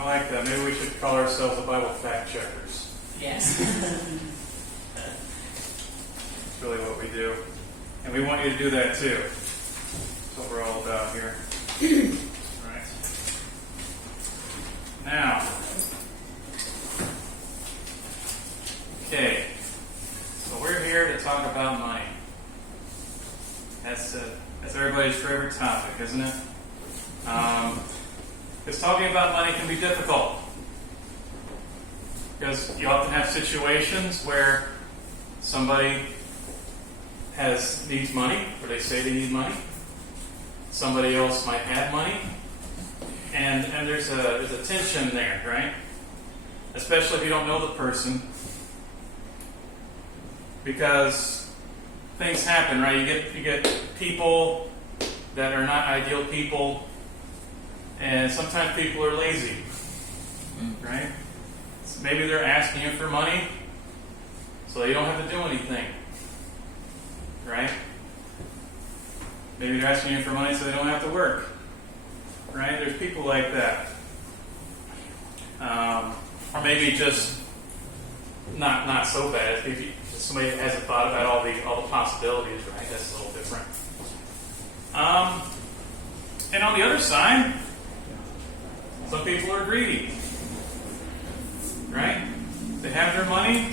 I like that. Maybe we should call ourselves the Bible fact checkers. Yes. That's really what we do. And we want you to do that too. That's what we're all about here. All right. Now, okay. So we're here to talk about money. That's everybody's favorite topic, isn't it? Because talking about money can be difficult. Because you often have situations where somebody needs money, or they say they need money. Somebody else might have money, and there's a tension there, right? Especially if you don't know the person, because things happen, right? You get people that are not ideal people, and sometimes people are lazy, right? So maybe they're asking you for money, so you don't have to do anything, right? Maybe they're asking you for money so they don't have to work, right? There's people like that. Or maybe just not so bad. If somebody hasn't thought about all the possibilities, right? That's a little different. And on the other side, some people are greedy, right? They have their money,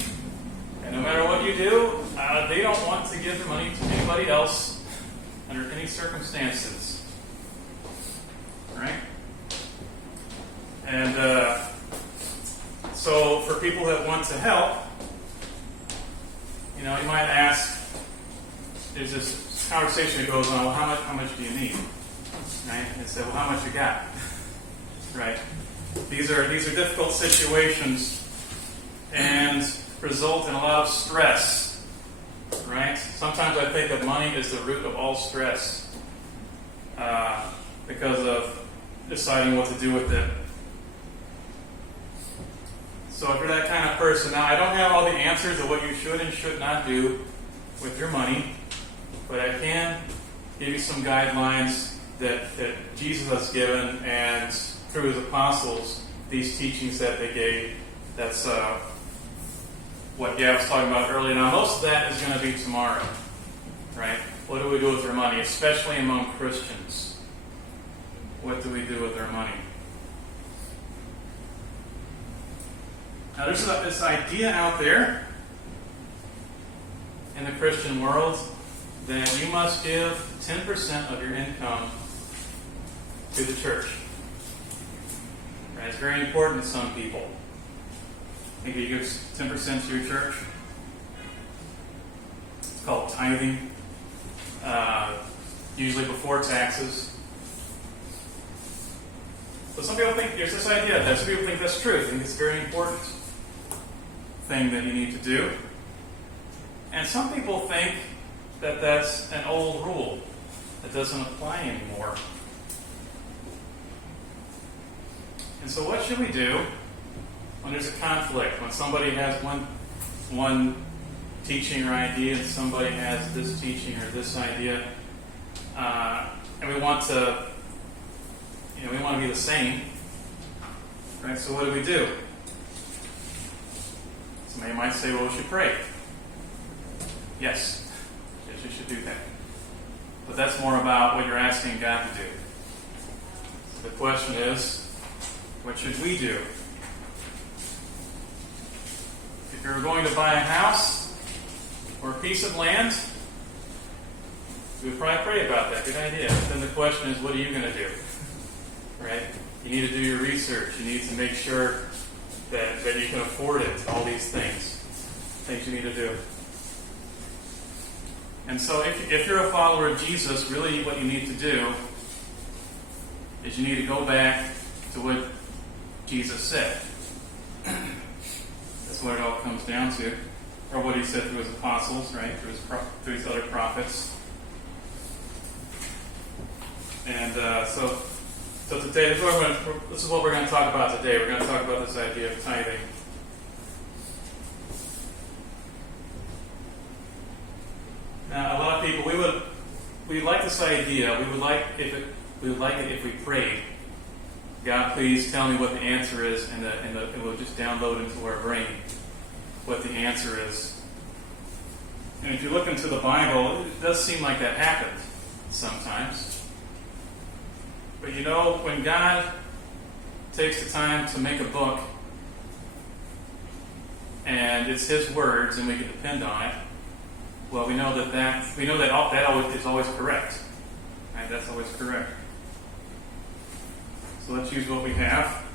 and no matter what you do, they don't want to give their money to anybody else under any circumstances, right? And so for people that want to help, you might ask, there's this conversation that goes on, well, how much do you need? Right? And say, well, how much you got? Right? These are difficult situations and result in a lot of stress. Right? Sometimes I think that money is the root of all stress because of deciding what to do with it. So if you're that kind of person, now I don't have all the answers of what you should and should not do with your money, but I can give you some guidelines that Jesus has given, and through his apostles, these teachings that they gave. That's what Gab was talking about earlier. Now, most of that is going to be tomorrow, right? What do we do with our money, especially among Christians? What do we do with our money? Now, there's this idea out there in the Christian world that you must give 10% of your income to the church. Right? It's very important to some people. Think you give 10% to your church? It's called tithing. Usually before taxes. So some people think there's this idea that some people think that's true. They think it's a very important thing that you need to do. And some people think that that's an old rule that doesn't apply anymore. And so what should we do when there's a conflict, when somebody has one teaching or idea and somebody has this teaching or this idea, and we want to be the same, right? So what do we do? Somebody might say, well, we should pray. Yes, you should do that. But that's more about what you're asking God to do. So the question is, what should we do? If you're going to buy a house or a piece of land, we would probably pray about that. Good idea. But then the question is, what are you going to do? Right? You need to do your research. You need to make sure that you can afford it. All these things you need to do. And so if you're a follower of Jesus, really what you need to do is you need to go back to what Jesus said. That's what it all comes down to. Or what he said through his apostles, right? Through his other prophets. And so today, this is what we're going to talk about today. We're going to talk about this idea of tithing. Now, a lot of people, we like this idea. We would like it if we prayed God, please tell me what the answer is, and it will just download into our brain what the answer is. And if you look into the Bible, it does seem like that happens sometimes. But you know, when God takes the time to make a book, and it's His words, and we can depend on it, well, we know that always is always correct. Right? That's always correct. So let's use what we have.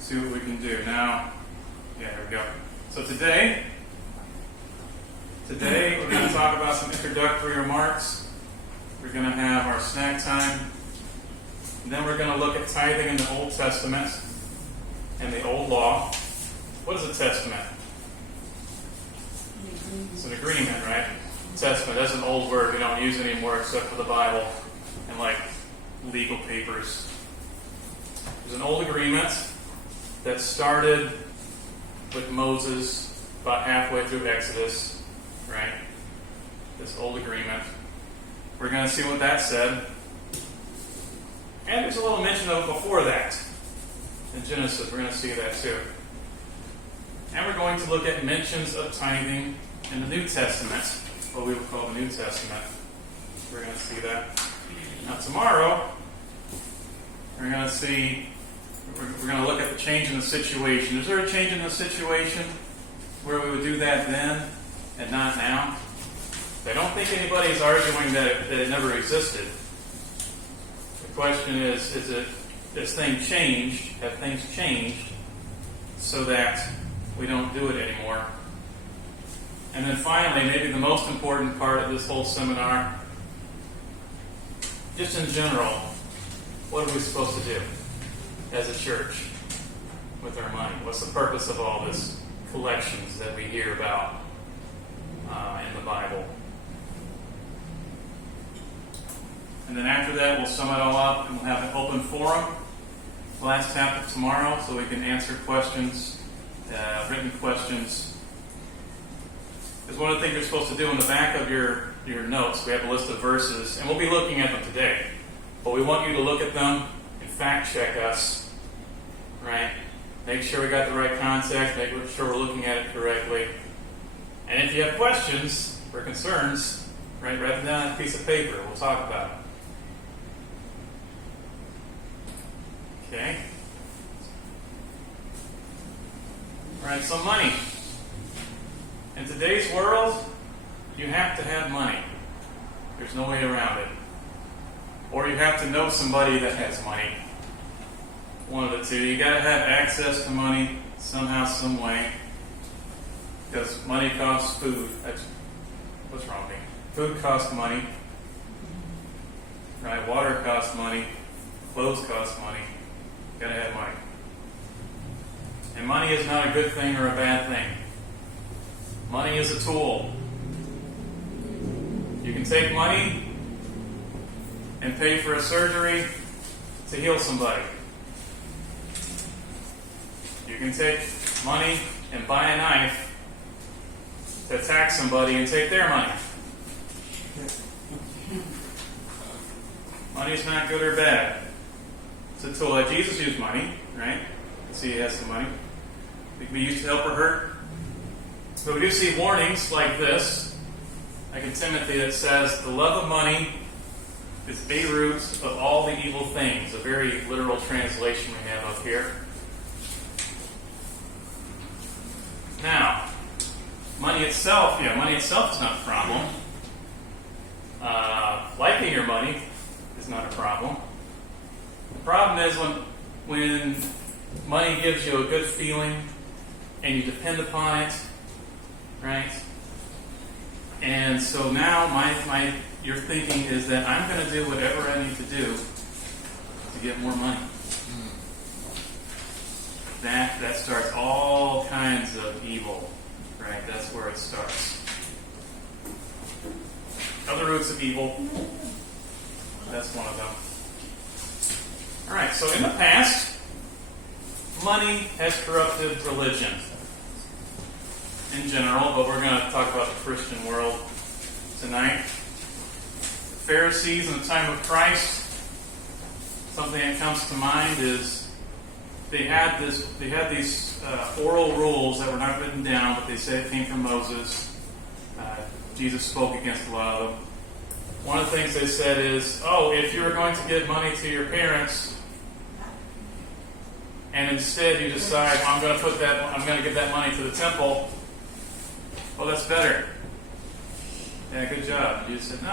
See what we can do. Now, here we go. So today we're going to talk about some introductory remarks. We're going to have our snack time. And then we're going to look at tithing in the Old Testament and the Old Law. What is a testament? It's an agreement, right? Testament, that's an old word we don't use anymore except for the Bible and like legal papers. There's an old agreement that started with Moses about halfway through Exodus, right? This old agreement. We're going to see what that said. And there's a little mention of it before that. In Genesis, we're going to see that too. And we're going to look at mentions of tithing in the New Testament, what we would call the New Testament. We're going to see that. Now tomorrow, we're going to look at the change in the situation. Is there a change in the situation where we would do that then and not now? I don't think anybody is arguing that it never existed. The question is has things changed? Have things changed so that we don't do it anymore? And then finally, maybe the most important part of this whole seminar, just in general, what are we supposed to do as a church with our money? What's the purpose of all this collections that we hear about in the Bible? And then after that, we'll sum it all up and we'll have an open forum. Last topic tomorrow, so we can answer questions, written questions. Because one of the things you're supposed to do in the back of your notes, we have a list of verses, and we'll be looking at them today. But we want you to look at them and fact check us, right? Make sure we got the right context, make sure we're looking at it correctly. And if you have questions or concerns, right, write them down on a piece of paper. We'll talk about it. Okay. All right, so money. In today's world, you have to have money. There's no way around it. Or you have to know somebody that has money. One of the two. You got to have access to money somehow, some way. Because money costs food. What's wrong with me? Food costs money. Right? Water costs money. Clothes cost money. You got to have money. And money is not a good thing or a bad thing. Money is a tool. You can take money and pay for a surgery to heal somebody. You can take money and buy a knife to attack somebody and take their money. Money is not good or bad. It's a tool. Jesus used money, right? See, he has some money. It can be used to help or hurt. But we do see warnings like this, like in Timothy, that says the love of money is a root of all the evil things. A very literal translation we have up here. Now, money itself is not a problem. Liking your money is not a problem. The problem is when money gives you a good feeling and you depend upon it, right? And so now your thinking is that I'm going to do whatever I need to do to get more money. That starts all kinds of evil, right? That's where it starts. Other roots of evil, that's one of them. All right, so in the past, money has corrupted religion in general, but we're going to talk about the Christian world tonight. The Pharisees in the time of Christ something that comes to mind is they had these oral rules that were not written down, but they say it came from Moses. Jesus spoke against a lot of them. One of the things they said is, if you were going to give money to your parents, and instead you decide, I'm going to give that money to the temple, well, that's better. Yeah, good job. You said, no.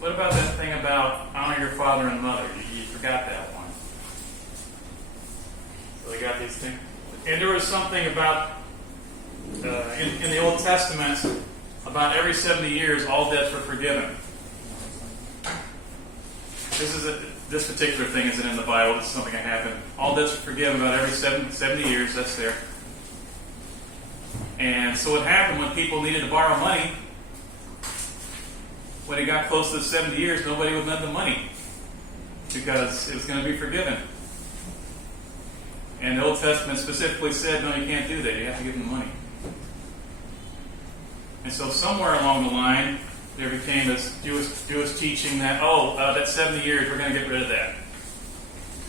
What about that thing about honor your father and mother? You forgot that one. So they got these things. And there was something about, in the Old Testament, about every 70 years, all debts were forgiven. This particular thing isn't in the Bible. This is something that happened. All debts were forgiven about every 70 years. That's there. And so what happened when people needed to borrow money, when it got close to the 70 years, nobody would lend them money because it was going to be forgiven. And the Old Testament specifically said, no, you can't do that. You have to give them money. And so somewhere along the line, there became this Jewish teaching that, that 70 years, we're going to get rid of that.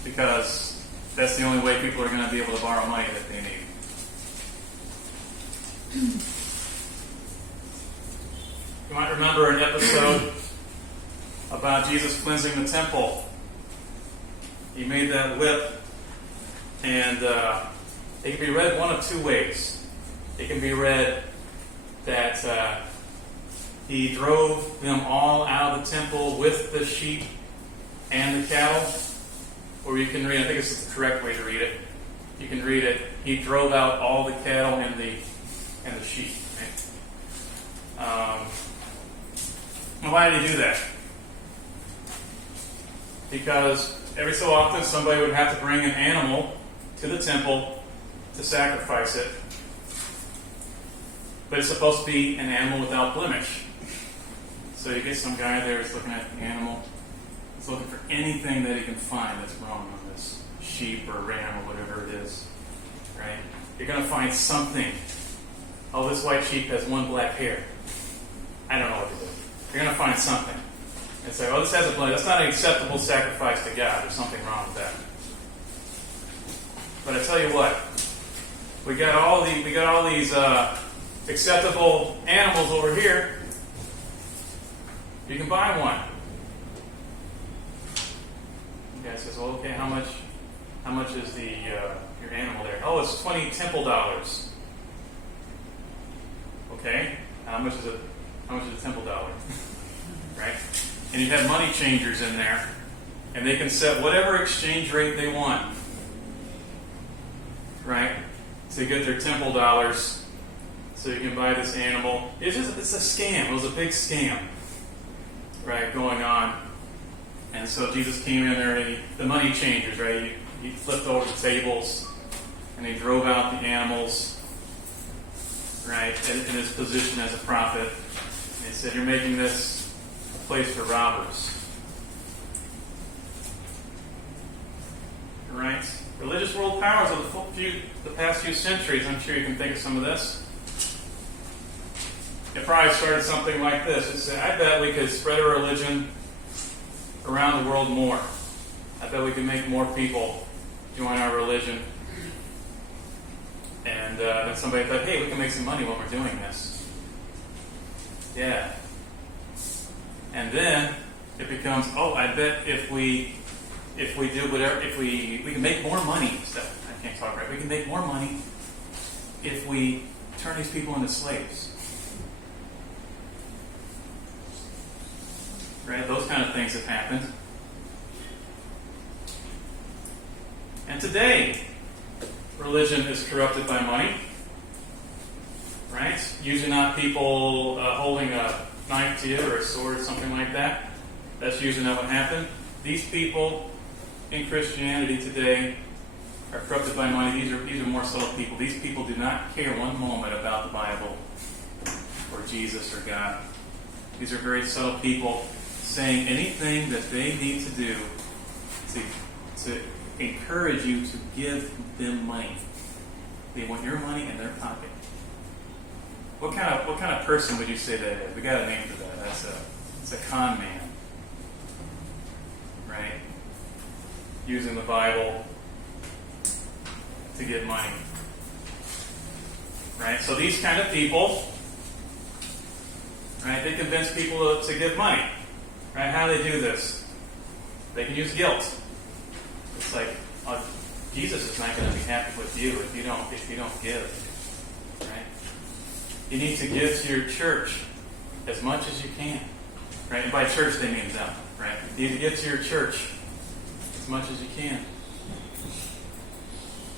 Because that's the only way people are going to be able to borrow money that they need. You might remember an episode about Jesus cleansing the temple. He made that whip, and it can be read one of two ways. It can be read that he drove them all out of the temple with the sheep and the cattle. Or you can read, I think this is the correct way to read it. You can read it, he drove out all the cattle and the sheep. Right? Why did he do that? Because every so often somebody would have to bring an animal to the temple to sacrifice it. But it's supposed to be an animal without blemish. So you get some guy there who's looking at the animal. He's looking for anything that he can find that's wrong on this sheep or ram or whatever it is. Right? You're going to find something. Oh, this white sheep has one black hair. I don't know what to do. You're going to find something. And say, this has a blemish. That's not an acceptable sacrifice to God. There's something wrong with that. But I tell you what, we got all these acceptable animals over here. You can buy one. The guy says, okay, how much is your animal there? Oh, it's 20 temple dollars. Okay, how much is a temple dollar? Right? And you have money changers in there, and they can set whatever exchange rate they want. Right? So you get their temple dollars, so you can buy this animal. It's a scam. It was a big scam, right, going on. And so Jesus came in there, and the money changers, right? He flipped over the tables, and he drove out the animals, right, in his position as a prophet. And he said, "You're making this a place for robbers." Right? Religious world powers of the past few centuries, I'm sure you can think of some of this. It probably started something like this. It said, I bet we could spread a religion around the world more. I bet we could make more people join our religion. And then somebody thought, hey, we can make some money when we're doing this. Yeah. And then it becomes, I bet if we do whatever, if we can make more money. I can't talk right. We can make more money if we turn these people into slaves. Right? Those kind of things have happened. And today, religion is corrupted by money. Right? Usually not people holding a knife to you or a sword or something like that. That's usually not what happened. These people in Christianity today are corrupted by money. These are more subtle people. These people do not care one moment about the Bible or Jesus or God. These are very subtle people saying anything that they need to do to encourage you to give them money. They want your money in their pocket. What kind of person would you say that is? We got a name for that. It's a con man. Right? using the Bible to get money. Right? So these kind of people, right, they convince people to give money. Right? How do they do this? They can use guilt. It's like, Jesus is not going to be happy with you if you don't give. Right? You need to give to your church as much as you can. Right? And by church they mean them. Right? You need to give to your church as much as you can.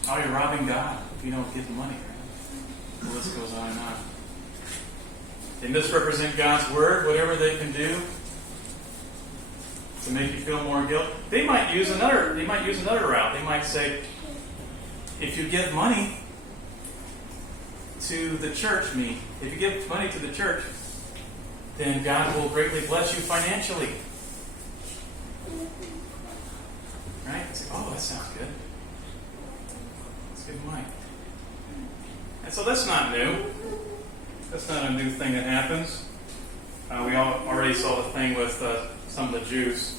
Oh, you're robbing God if you don't give the money. Right? The list goes on and on. They misrepresent God's word, whatever they can do to make you feel more guilt. They might use another route. They might say, if you give money to the church, if you give money to the church, then God will greatly bless you financially. Right? It's like, oh, that sounds good. Let's give money. And so that's not new. That's not a new thing that happens. We already saw the thing with some of the Jews.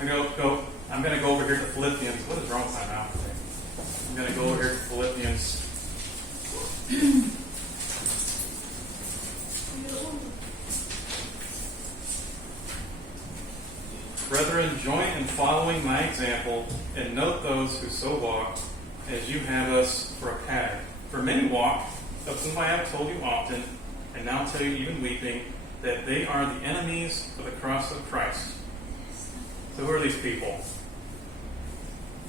I'm going to go over here to Philippians. What is wrong with my mouth today? I'm going to go over here to Philippians. Brethren, join in following my example, and note those who so walk, as you have us for a pattern. For many walk, of whom I have told you often, and now tell you even weeping, that they are the enemies of the cross of Christ. So who are these people?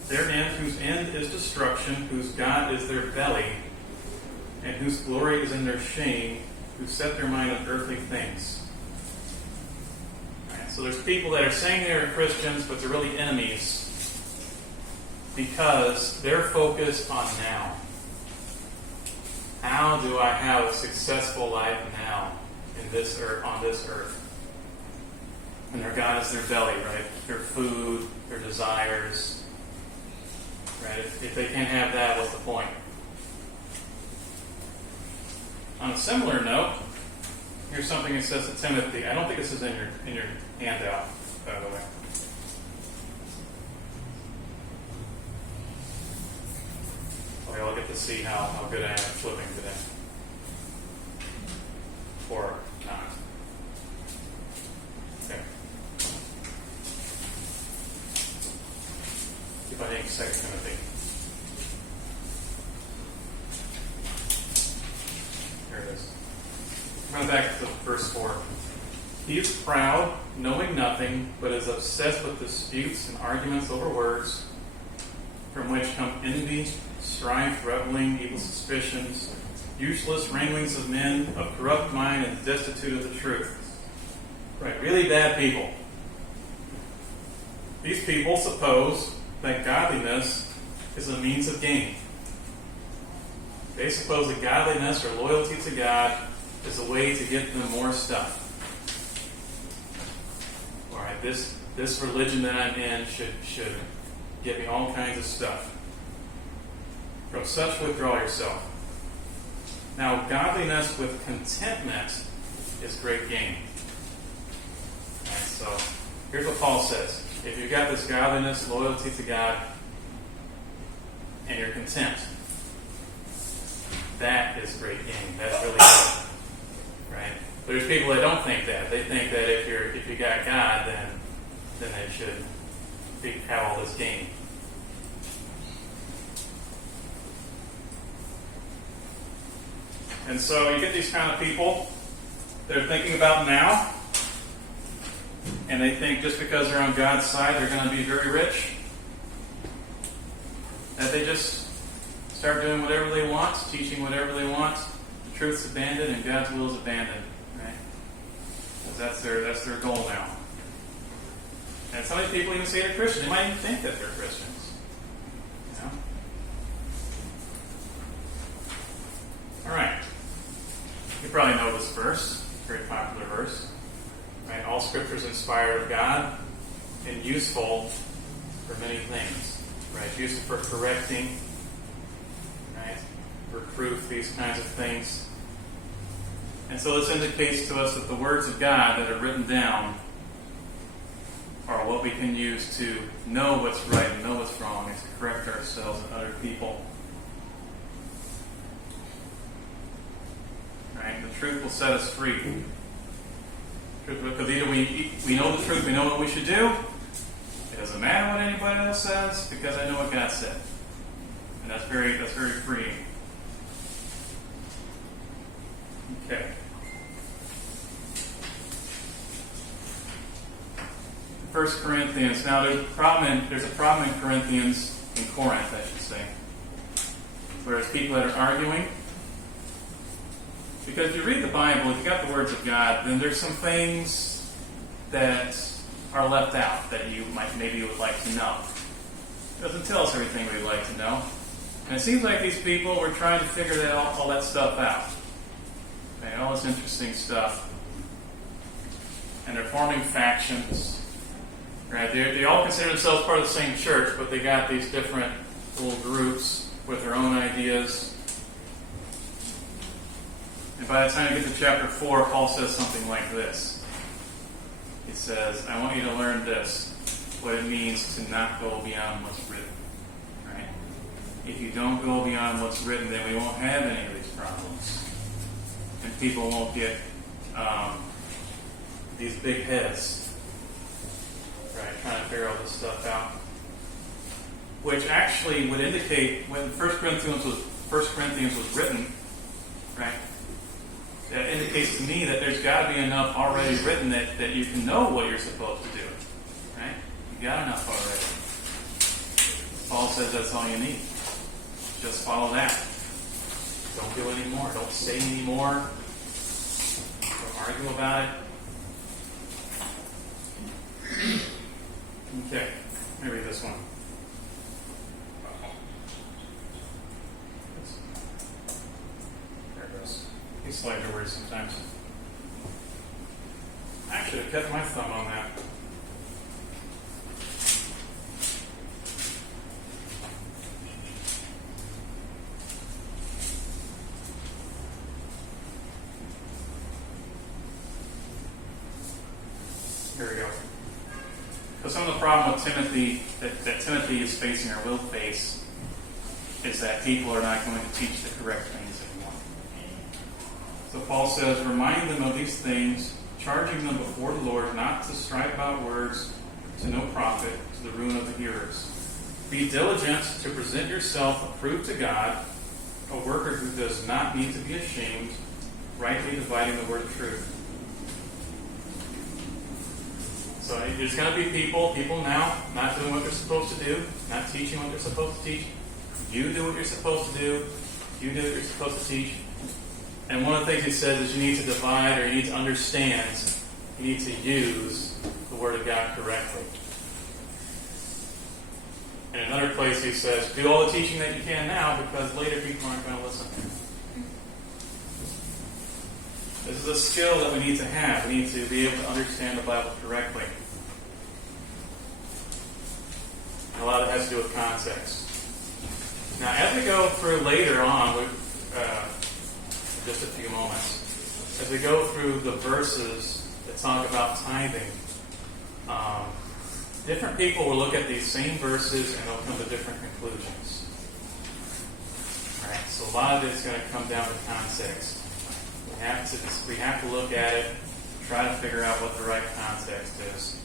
Their end, whose end is destruction, whose God is their belly, and whose glory is in their shame, who set their mind on earthly things. Right, so there's people that are saying they're Christians, but they're really enemies because they're focused on now. How do I have a successful life now in this earth, on this earth? And their God is their belly, right? Their food, their desires. Right? If they can't have that, what's the point? On a similar note, here's something it says to Timothy. I don't think this is in your handout, by the way. Okay, I'll get to see how good I am at flipping today. Or not. Okay. If I think 2 Timothy. Here it is. Going back to verse 4. He is proud, knowing nothing, but is obsessed with disputes and arguments over words, from which come envy, strife, reveling, evil suspicions, useless wranglings of men of corrupt mind and destitute of the truth. Right, really bad people. These people suppose that godliness is a means of gain. They suppose that godliness or loyalty to God is a way to get them more stuff. All right, this religion that I'm in should get me all kinds of stuff. From such withdraw yourself. Now, godliness with contentment is great gain. And so, here's what Paul says. If you've got this godliness, loyalty to God, and you're content, that is great gain. That's really good. Right? There's people that don't think that. They think that if you got God, then they should have all this gain. And so you get these kind of people that are thinking about now, and they think just because they're on God's side, they're going to be very rich. That they just start doing whatever they want, teaching whatever they want. The truth's abandoned and God's will is abandoned. Right? Because that's their goal now. And some of these people even say they're Christian. They might even think that they're Christians. You know? All right. You probably know this verse. Very popular verse. Right? All Scripture is inspired of God and useful for many things. Right? Useful for correcting, right? Reproof, these kinds of things. And so this indicates to us that the words of God that are written down or what we can use to know what's right and know what's wrong, and to correct ourselves and other people. Right? The truth will set us free. Because either we know the truth, we know what we should do. It doesn't matter what anybody else says, because I know what God said. And that's very freeing. Okay. First Corinthians. Now there's a problem in Corinthians, in Corinth, I should say. Where there's people that are arguing. Because if you read the Bible, if you got the words of God, then there's some things that are left out that you would like to know. It doesn't tell us everything we'd like to know. And it seems like these people were trying to figure all that stuff out. Okay, all this interesting stuff. And they're forming factions. Right? They all consider themselves part of the same church, but they got these different little groups with their own ideas. And by the time you get to chapter 4, Paul says something like this. He says, I want you to learn this, what it means to not go beyond what's written. Right? If you don't go beyond what's written, then we won't have any of these problems. And people won't get these big heads, right, trying to figure all this stuff out. Which actually would indicate when 1 Corinthians was written, right? That indicates to me that there's got to be enough already written that you can know what you're supposed to do. Right? You got enough already. Paul says that's all you need. Just follow that. Don't do any more. Don't say any more. Don't argue about it. Okay. Let me read this one. These slides are weird sometimes. I should have kept my thumb on that. Here we go. So some of the problem with Timothy, that Timothy is facing or will face, is that people are not going to teach the correct things anymore. So Paul says, remind them of these things, charging them before the Lord not to strive about words to no profit, to the ruin of the hearers. Be diligent to present yourself approved to God, a worker who does not need to be ashamed, rightly dividing the word of truth. So there's going to be people now not doing what they're supposed to do, not teaching what they're supposed to teach. You do what you're supposed to do. You do what you're supposed to teach. And one of the things he says is you need to divide, or you need to understand, you need to use the Word of God correctly. In another place he says, do all the teaching that you can now, because later people aren't going to listen. This is a skill that we need to have. We need to be able to understand the Bible correctly. And a lot of it has to do with context. Now, as we go through later on, just a few moments, as we go through the verses that talk about tithing, different people will look at these same verses and they'll come to different conclusions. All right, so a lot of it's going to come down to context. We have to look at it, try to figure out what the right context is,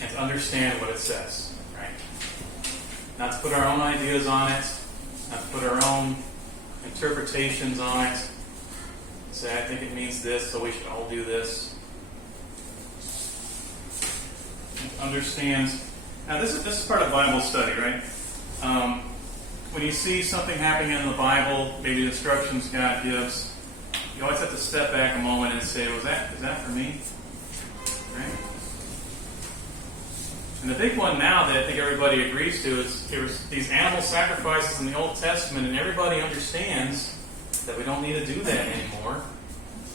and to understand what it says. Right? Not to put our own ideas on it, not to put our own interpretations on it. Say, I think it means this, so we should all do this. Understand. Now, this is part of Bible study, right? When you see something happening in the Bible, maybe the instructions God gives, you always have to step back a moment and say, is that for me? Right? And the big one now that I think everybody agrees to is there's these animal sacrifices in the Old Testament, and everybody understands that we don't need to do that anymore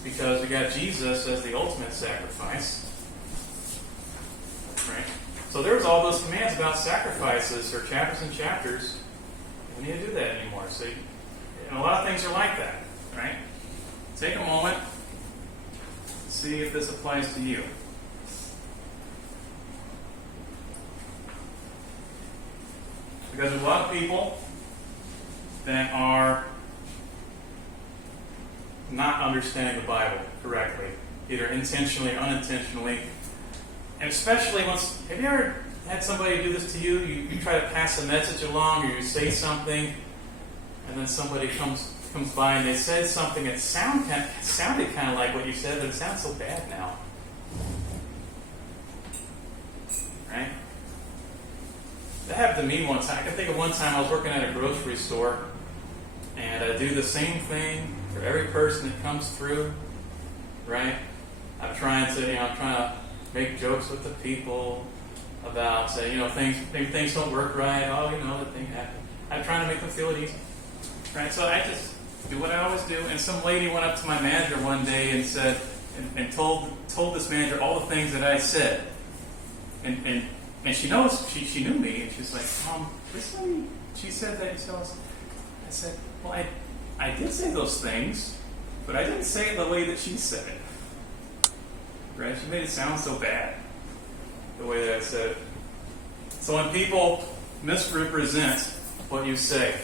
because we got Jesus as the ultimate sacrifice. Right? So there's all those commands about sacrifices for chapters and chapters. We need to do that anymore. So, and a lot of things are like that, right? Take a moment, see if this applies to you. Because there's a lot of people that are not understanding the Bible correctly, either intentionally or unintentionally. And especially once, have you ever had somebody do this to you? You try to pass a message along, or you say something, and then somebody comes by and they said something that sounded kind of like what you said, but it sounds so bad now. Right? That happened to me one time. I can think of one time I was working at a grocery store, and I do the same thing for every person that comes through. Right? I'm trying to make jokes with the people about, things don't work right. Oh, that thing happened. I'm trying to make them feel it easy. Right? So I just do what I always do. And some lady went up to my manager one day and said, and told this manager all the things that I said. And she knows, she knew me, and she's like, this lady, she said that. So I said, well, I did say those things, but I didn't say it the way that she said it. Right? She made it sound so bad, the way that I said it. So when people misrepresent what you say,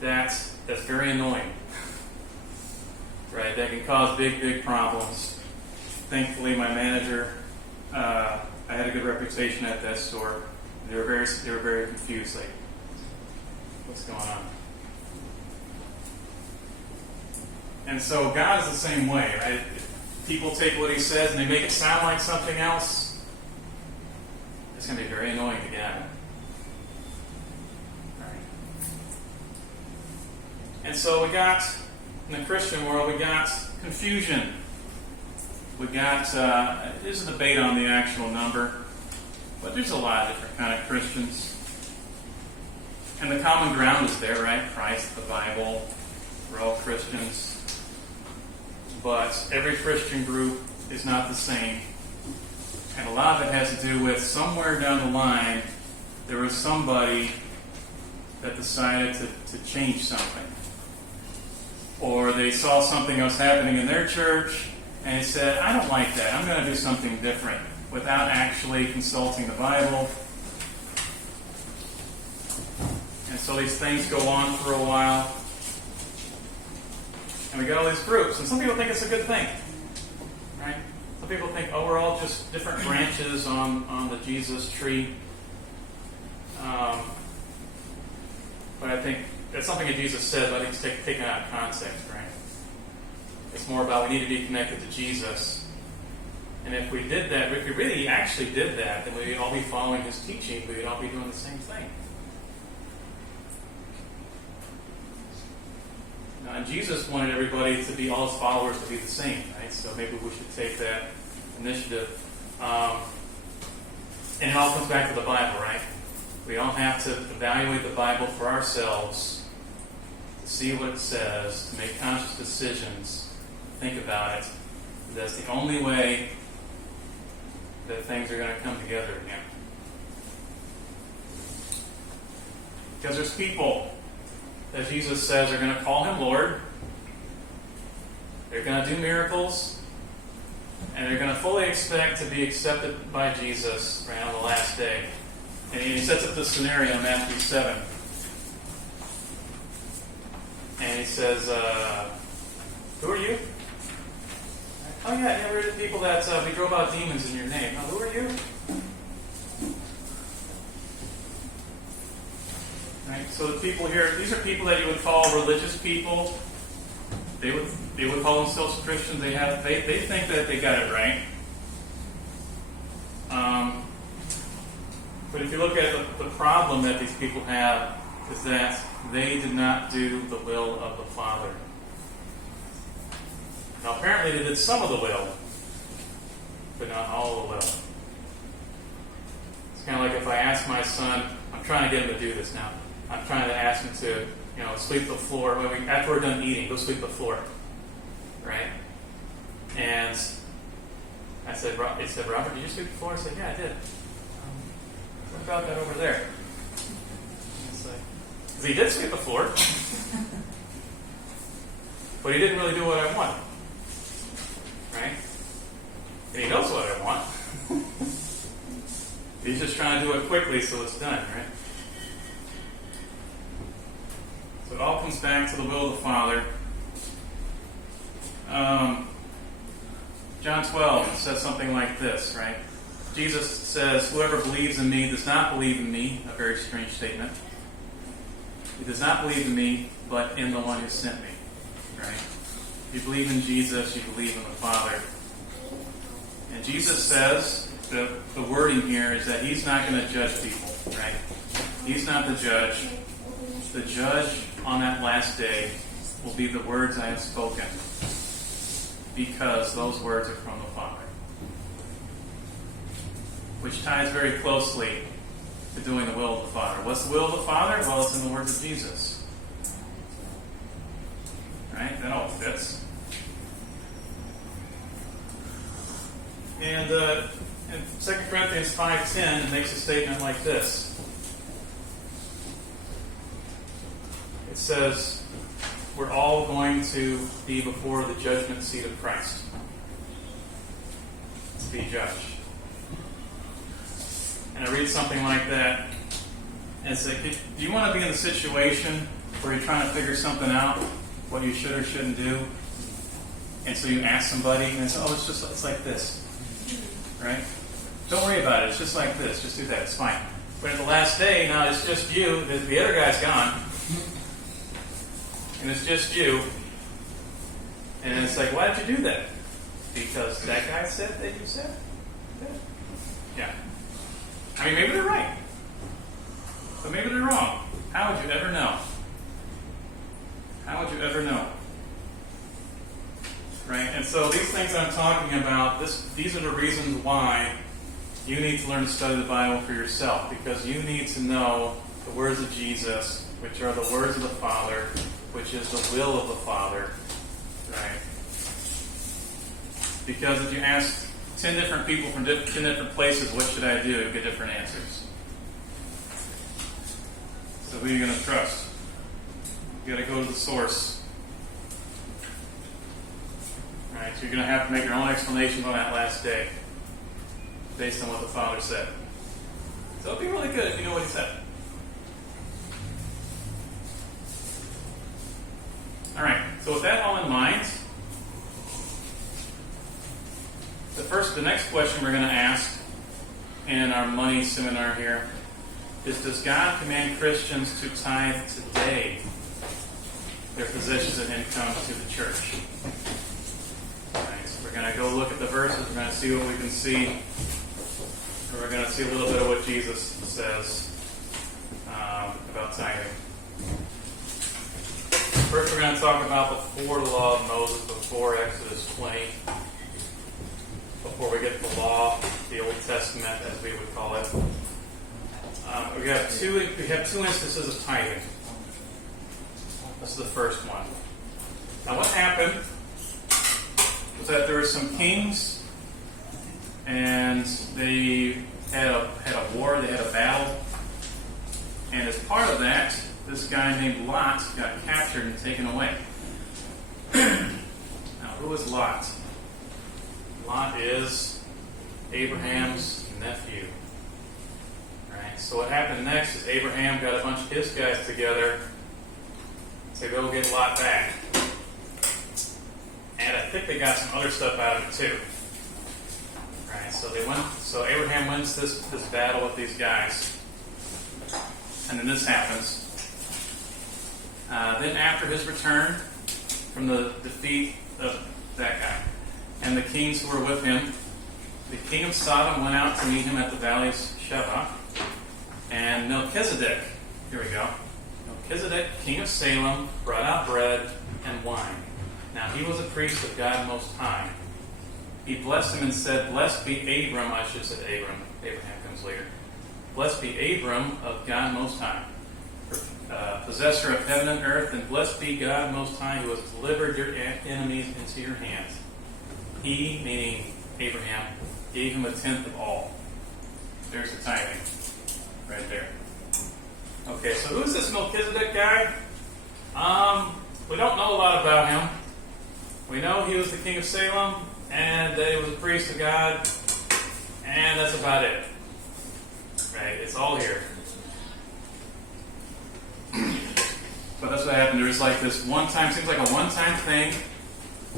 that's very annoying. Right? That can cause big problems. Thankfully, my manager, I had a good reputation at that store. They were very confused, like, what's going on? And so God is the same way, right? If people take what He says and they make it sound like something else, it's going to be very annoying to get. And so we got, in the Christian world, we got confusion. We got, there's a debate on the actual number, but there's a lot of different kind of Christians. And the common ground is there, right? Christ, the Bible, we're all Christians. But every Christian group is not the same. And a lot of it has to do with somewhere down the line, there was somebody that decided to change something. Or they saw something else happening in their church, and they said, I don't like that. I'm going to do something different, without actually consulting the Bible. And so these things go on for a while. And we got all these groups. And some people think it's a good thing. Right? Some people think, we're all just different branches on the Jesus tree. But I think that's something that Jesus said, but I think it's taken out of context, right? It's more about we need to be connected to Jesus. And if we did that, if we really actually did that, then we'd all be following His teaching. We'd all be doing the same thing. Now, and Jesus wanted everybody to be, all His followers to be the same, right? So maybe we should take that initiative. And it all comes back to the Bible, right? We all have to evaluate the Bible for ourselves, to see what it says, to make conscious decisions, think about it. That's the only way that things are going to come together again. Because there's people that Jesus says are going to call Him Lord. They're going to do miracles. And they're going to fully expect to be accepted by Jesus right on the last day. And He sets up this scenario in Matthew 7. And He says, who are you? Oh yeah, we're the people that we drove out demons in your name. Now, who are you? Right? So the people here, these are people that you would call religious people. They would call themselves Christians. They think that they got it right. But if you look at the problem that these people have, is that they did not do the will of the Father. Now apparently they did some of the will, but not all the will. It's kind of like if I ask my son, I'm trying to get him to do this now. I'm trying to ask him to, sweep the floor. After we're done eating, go sweep the floor. Right? And I said, Robert, did you sweep the floor? I said, yeah, I did. What about that over there? Because he did sweep the floor, but he didn't really do what I want. Right? And he knows what I want. He's just trying to do it quickly so it's done, right? So it all comes back to the will of the Father. John 12 says something like this, right? Jesus says, whoever believes in me does not believe in me. A very strange statement. He does not believe in me, but in the one who sent me. Right? If you believe in Jesus, you believe in the Father. And Jesus says, the wording here is that he's not going to judge people. Right? He's not the judge. The judge on that last day will be the words I have spoken, because those words are from the Father. Which ties very closely to doing the will of the Father. What's the will of the Father? Well, it's in the words of Jesus. Right? That all fits. And in 2 Corinthians 5:10, it makes a statement like this. It says, we're all going to be before the judgment seat of Christ to be judged. And I read something like that, and it's like, do you want to be in the situation where you're trying to figure something out, what you should or shouldn't do, and so you ask somebody, and they say, it's like this, right? Don't worry about it, it's just like this, just do that, it's fine. But at the last day, now it's just you, the other guy's gone, and it's just you, and it's like, why did you do that? Because that guy said that you said? Yeah. I mean, maybe they're right, but maybe they're wrong. How would you ever know? How would you ever know? Right? And so these things I'm talking about, these are the reasons why you need to learn to study the Bible for yourself, because you need to know the words of Jesus, which are the words of the Father, which is the will of the Father, right? Because if you ask 10 different people from 10 different places, what should I do? You get different answers. So who are you going to trust? You got to go to the source. Right? So you're going to have to make your own explanations on that last day, based on what the Father said. So it'll be really good if you know what He said. All right. So with that all in mind, the next question we're going to ask in our money seminar here is, does God command Christians to tithe today their possessions and income to the church? All right, so we're going to go look at the verses. We're going to see what we can see. And we're going to see a little bit of what Jesus says about tithing. First, we're going to talk about before the law of Moses, before Exodus 20. Before we get to the law, the Old Testament, as we would call it, we have two instances of tithing. This is the first one. Now, what happened was that there were some kings, and they had a war, they had a battle, and as part of that, this guy named Lot got captured and taken away. Now, who was Lot? Lot is Abraham's nephew. Right? So what happened next is Abraham got a bunch of his guys together, said, go get Lot back. And I think they got some other stuff out of it too. Right? So Abraham wins this battle with these guys. And then this happens. Then after his return from the defeat of that guy, and the kings who were with him, the king of Sodom went out to meet him at the valley of Sheba. And Melchizedek, here we go. Melchizedek, king of Salem, brought out bread and wine. Now he was a priest of God Most High. He blessed him and said, blessed be Abram, I should have said Abraham comes later. Blessed be Abram of God Most High, possessor of heaven and earth, and blessed be God Most High, who has delivered your enemies into your hands. He, meaning Abraham, gave him 1/10 of all. There's the tithing. Right there. Okay, so who's this Melchizedek guy? We don't know a lot about him. We know he was the king of Salem, and that he was a priest of God, and that's about it. there's like this one time, seems like a one-time thing.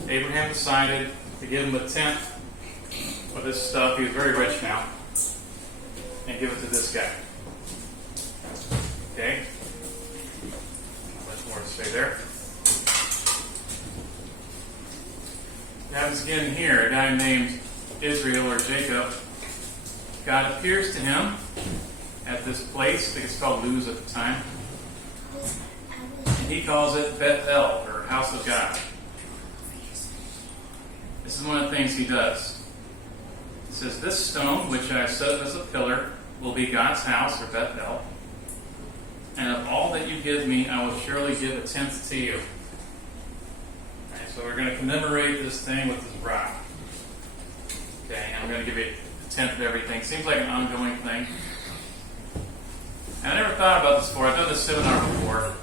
Abraham decided to give him a tenth of this stuff. He was very rich now. And give it to this guy. Okay? Much more to say there. Happens again here. A guy named Israel or Jacob. God appears to him at this place. I think it's called Luz at the time. And he calls it Bethel, or House of God. This is one of the things he does. He says, this stone, which I have set up as a pillar, will be God's house, or Bethel. And of all that you give me, I will surely give a tenth to you. Okay, so we're going to commemorate this thing with this rock. Okay, and I'm going to give you a tenth of everything. Seems like an ongoing thing. And I never thought about this before. I've done this seminar before.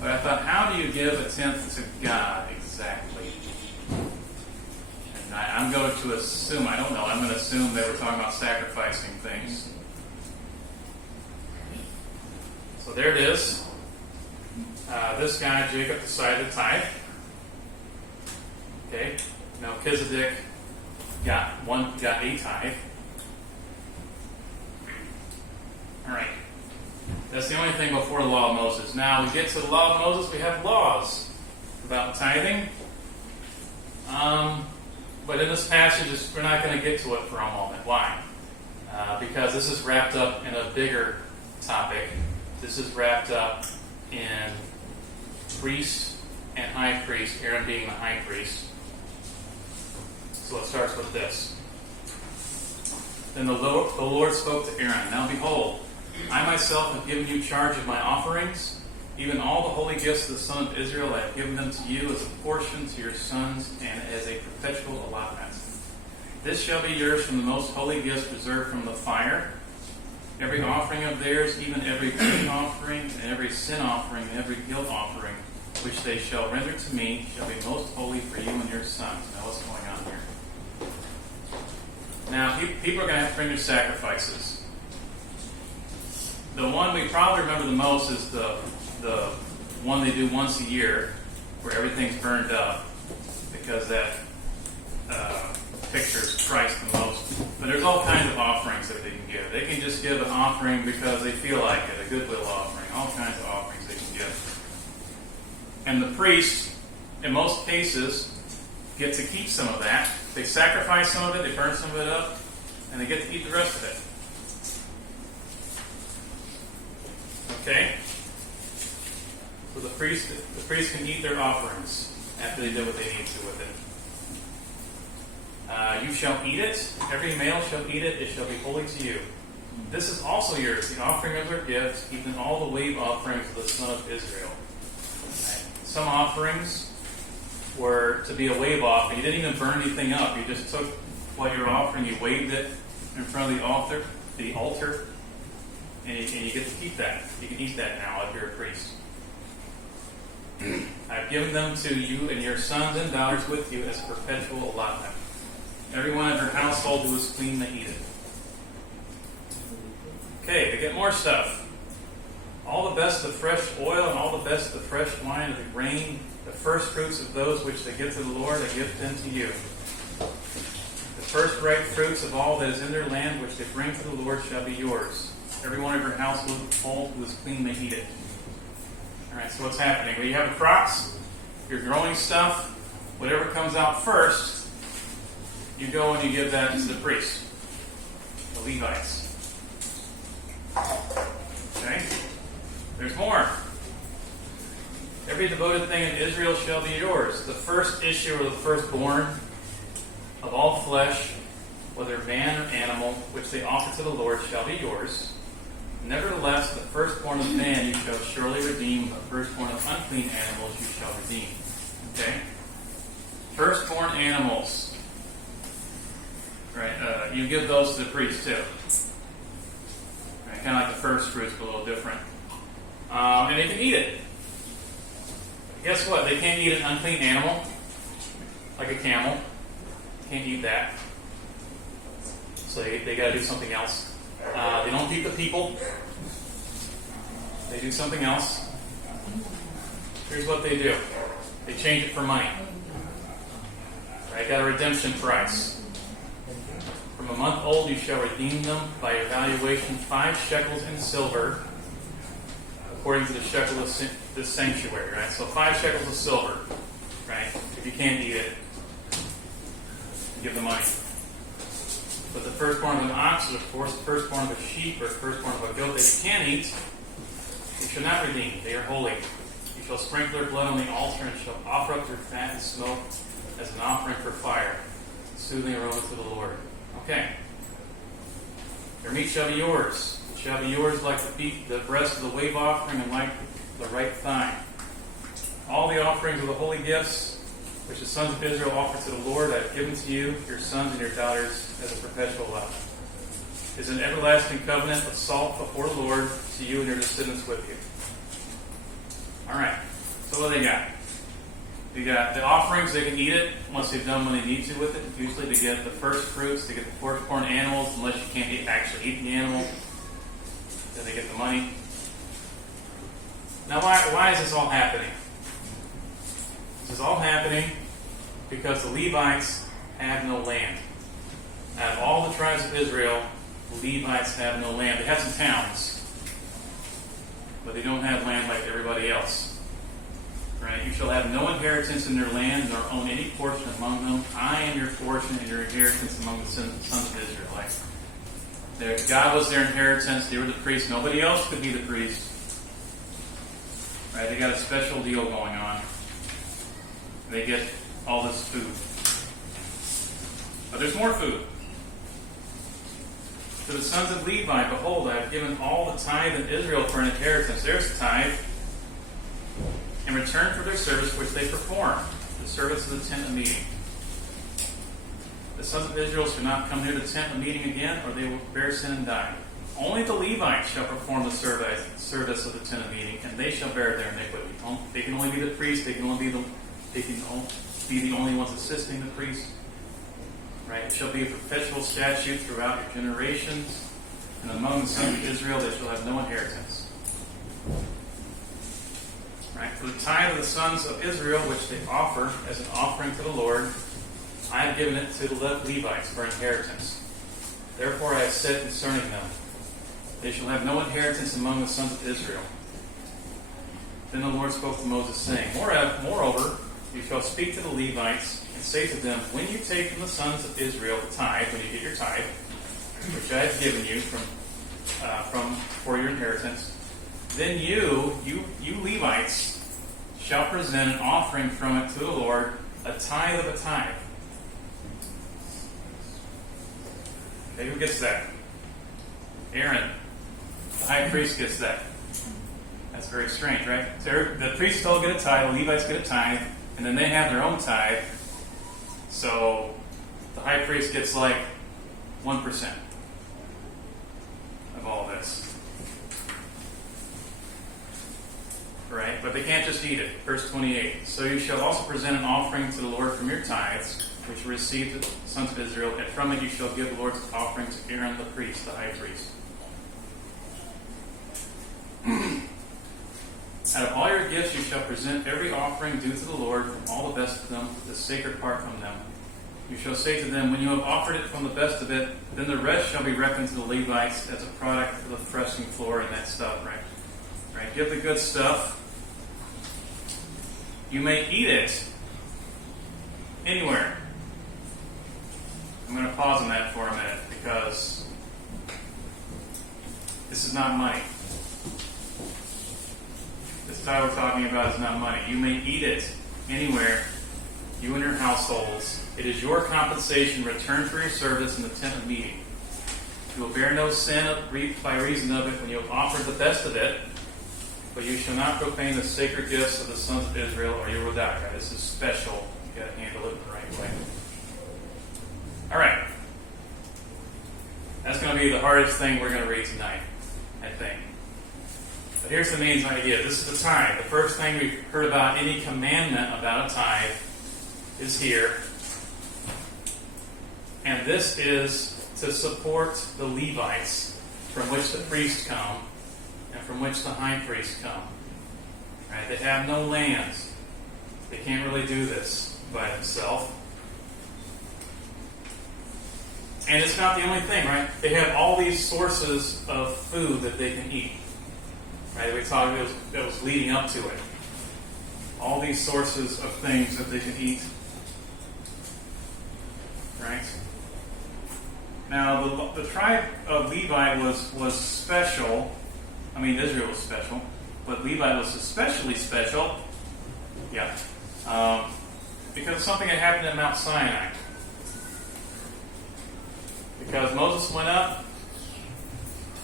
But I thought, how do you give a tenth to God exactly? And I'm going to assume, I don't know, I'm going to assume they were talking about sacrificing things. So there it is. This guy, Jacob, decided to tithe. Okay. Melchizedek got a tithe. All right. That's the only thing before the law of Moses. Now we get to the law of Moses. We have laws about tithing. But in this passage, we're not going to get to it for a moment. Why? Because this is wrapped up in a bigger topic. This is wrapped up in priest and high priest, Aaron being the high priest. So it starts with this. Then the Lord spoke to Aaron, now behold, I myself have given you charge of my offerings, even all the holy gifts of the son of Israel. I have given them to you as a portion to your sons and as a perpetual allotment. This shall be yours from the most holy gifts reserved from the fire. Every offering of theirs, even every grain offering, and every sin offering, and every guilt offering, which they shall render to me, shall be most holy for you and your sons. Now what's going on here? Now, people are going to have to bring their sacrifices. The one we probably remember the most is the one they do once a year, where everything's burned up, because that pictures Christ the most. But there's all kinds of offerings that they can give. They can just give an offering because they feel like it, a goodwill offering, all kinds of offerings they can give. And the priest, in most cases, get to keep some of that. They sacrifice some of it, they burn some of it up, and they get to eat the rest of it. Okay? So the priest can eat their offerings after they do what they need to with it. You shall eat it. Every male shall eat it. It shall be holy to you. This is also yours, the offering of their gifts, even all the wave offerings of the son of Israel. Right. Some offerings were to be a wave offering. You didn't even burn anything up. You just took what you were offering, you waved it in front of the altar, and you get to keep that. You can eat that now if you're a priest. I've given them to you and your sons and daughters with you as a perpetual allotment. Everyone in your household who is clean may eat it. Okay, they get more stuff. All the best of the fresh oil and all the best of the fresh wine of the grain, the first fruits of those which they give to the Lord, I give them to you. The first ripe fruits of all that is in their land, which they bring to the Lord, shall be yours. Every one of your household who is clean may eat it. All right, so what's happening? When you have crops, you're growing stuff, whatever comes out first, you go and you give that to the priests, the Levites. Okay? There's more. Every devoted thing in Israel shall be yours. The first issue or the firstborn of all flesh, whether man or animal, which they offer to the Lord, shall be yours. Nevertheless, the firstborn of man you shall surely redeem. The firstborn of unclean animals you shall redeem. Okay? Firstborn animals. Right? You give those to the priest too. Right? Kind of like the first fruits, but a little different. And they can eat it. Guess what? They can't eat an unclean animal, like a camel. Can't eat that. So they got to do something else. They don't keep the people. They do something else. here's what they do. They change it for money. Right? Got a redemption price. From a month old you shall redeem them by your valuation 5 shekels in silver, according to the shekel of the sanctuary. Right? So 5 shekels of silver. Right? If you can't eat it, give the money. But the firstborn of an ox, or the firstborn of a sheep, or the firstborn of a goat that you can eat, you shall not redeem. They are holy. You shall sprinkle their blood on the altar, and shall offer up their fat and smoke as an offering for fire, soothing aroma to the Lord. Okay. Their meat shall be yours. It shall be yours like the breast of the wave offering, and like the right thigh. All the offerings of the holy gifts which the sons of Israel offer to the Lord, I have given to you, your sons and your daughters, as a perpetual vow. It is an everlasting covenant of salt before the Lord to you and your descendants with you. All right. So what do they got? They got the offerings. They can eat it once they've done what they need to with it. Usually they get the first fruits. They get the firstborn animals, unless you can't actually eat the animal. Then they get the money. Now, why is this all happening? This is all happening because the Levites have no land. Out of all the tribes of Israel, the Levites have no land. They have some towns, but they don't have land like everybody else. Right? You shall have no inheritance in their land, nor own any portion among them. I am your portion and your inheritance among the sons of Israel. God was their inheritance. They were the priests. Nobody else could be the priest. Right? They got a special deal going on. They get all this food. But there's more food. To the sons of Levi, behold, I have given all the tithe in Israel for an inheritance. There's the tithe. In return for their service which they perform, the service of the tent of meeting. The sons of Israel shall not come near the tent of meeting again, or they will bear sin and die. Only the Levites shall perform the service of the tent of meeting, and they shall bear their iniquity. They can only be the priests. They can only be the only ones assisting the priest. Right? It shall be a perpetual statute throughout your generations, and among the sons of Israel they shall have no inheritance. Right? For the tithe of the sons of Israel, which they offer as an offering to the Lord, I have given it to the Levites for inheritance. Therefore I have said concerning them, they shall have no inheritance among the sons of Israel. Then the Lord spoke to Moses, saying, Moreover, you shall speak to the Levites, and say to them, when you take from the sons of Israel the tithe, when you get your tithe, which I have given you for your inheritance, then you Levites shall present an offering from it to the Lord, a tithe of a tithe. Okay, who gets that? Aaron, the high priest, gets that. That's very strange, right? So the priests all get a tithe, the Levites get a tithe, and then they have their own tithe. So the high priest gets like 1% of all this. Right? But they can't just eat it. Verse 28. So you shall also present an offering to the Lord from your tithes, which you received the sons of Israel, and from it you shall give the Lord's offering to Aaron the priest, the high priest. Out of all your gifts you shall present every offering due to the Lord, from all the best of them, the sacred part from them. You shall say to them, when you have offered it from the best of it, then the rest shall be reckoned to the Levites as a product for the threshing floor and that stuff, right? Right? Give the good stuff. You may eat it anywhere. I'm going to pause on that for a minute because this is not money. This tithe we're talking about is not money. You may eat it anywhere, you and your households. It is your compensation in return for your service in the tent of meeting. You will bear no sin by reason of it when you have offered the best of it, but you shall not profane the sacred gifts of the sons of Israel, or you will die. Right? This is special. You've got to handle it the right way. All right. That's going to be the hardest thing we're going to read tonight, I think. But here's the main idea. This is the tithe. The first thing we've heard about any commandment about a tithe is here. And this is to support the Levites, from which the priests come, and from which the high priests come. Right? They have no lands. They can't really do this by themselves. And it's not the only thing, right? They have all these sources of food that they can eat. Right? We talked that was leading up to it. All these sources of things that they can eat. Right? Now, the tribe of Levi was special. I mean, Israel was special. But Levi was especially special. Yeah. Because something had happened at Mount Sinai. Because Moses went up,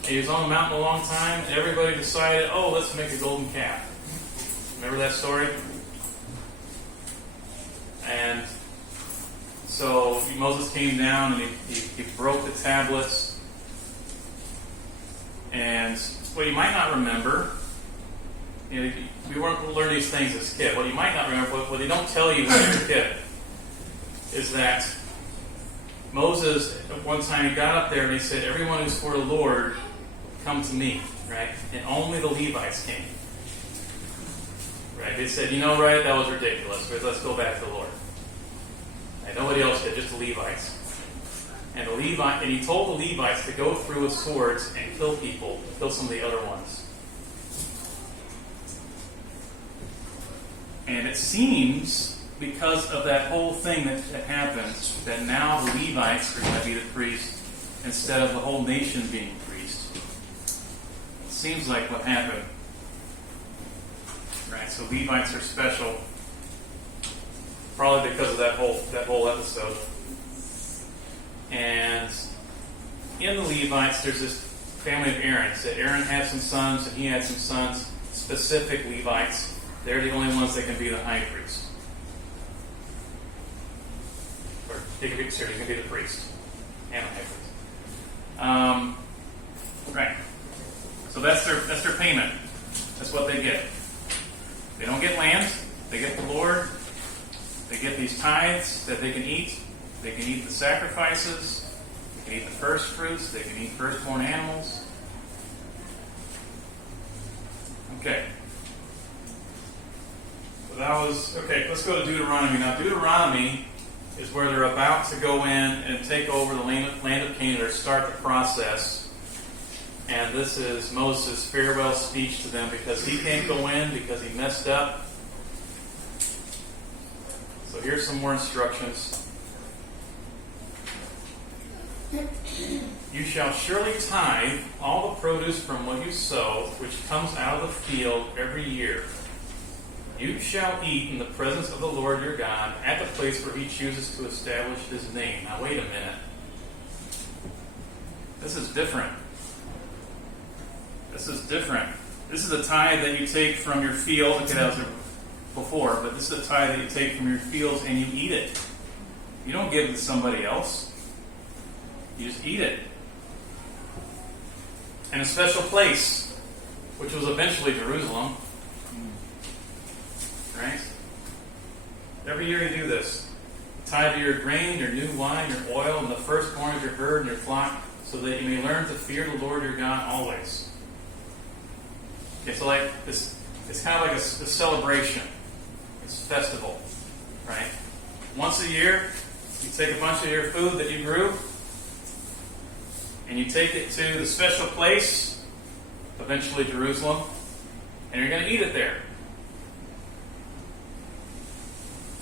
he was on the mountain a long time, and everybody decided, oh, let's make a golden calf. Remember that story? And so Moses came down and he broke the tablets. And what you might not remember, we weren't going to learn these things as a kid. What you might not remember, what they don't tell you when you're a kid, is that Moses, at one time, he got up there and he said, everyone who's for the Lord, come to me, right? And only the Levites came. Right? They said, right, that was ridiculous. Let's go back to the Lord. And nobody else did, just the Levites. And he told the Levites to go through with swords and kill people, kill some of the other ones. And it seems, because of that whole thing that happened, that now the Levites are going to be the priest instead of the whole nation being priest. It seems like what happened. Right, so Levites are special, probably because of that whole episode. And in the Levites, there's this family of Aaron. So Aaron had some sons, and he had some sons, specific Levites. They're the only ones that can be the high priest. Or he can be the priest and the high priest. Right. So that's their payment. That's what they get. They don't get land. They get the Lord. They get these tithes that they can eat. They can eat the sacrifices. They can eat the first fruits. They can eat firstborn animals. Okay. So that was okay. Let's go to Deuteronomy now. Deuteronomy is where they're about to go in and take over the land of Canaan, or start the process. And this is Moses' farewell speech to them, because he can't go in because he messed up. So here's some more instructions. You shall surely tithe all the produce from what you sow, which comes out of the field every year. You shall eat in the presence of the Lord your God at the place where he chooses to establish his name. Now wait a minute. This is different. This is different. This is a tithe that you take from your field. Okay, that was before, but this is a tithe that you take from your fields and you eat it. You don't give it to somebody else. You just eat it. In a special place, which was eventually Jerusalem. Right? Every year you do this. Tithe to your grain, your new wine, your oil, and the firstborn of your herd and your flock, so that you may learn to fear the Lord your God always. Okay, so like this, it's kind of like a celebration. It's a festival, right? Once a year, you take a bunch of your food that you grew, and you take it to the special place, eventually Jerusalem, and you're going to eat it there.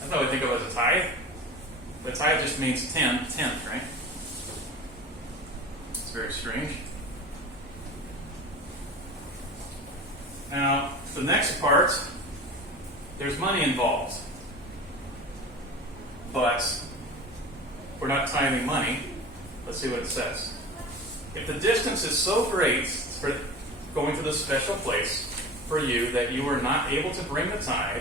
That's not what we think of as a tithe. The tithe just means tenth, right? It's very strange. Now, the next part, there's money involved. But we're not tithing money. Let's see what it says. If the distance is so great for going to this special place for you that you are not able to bring the tithe,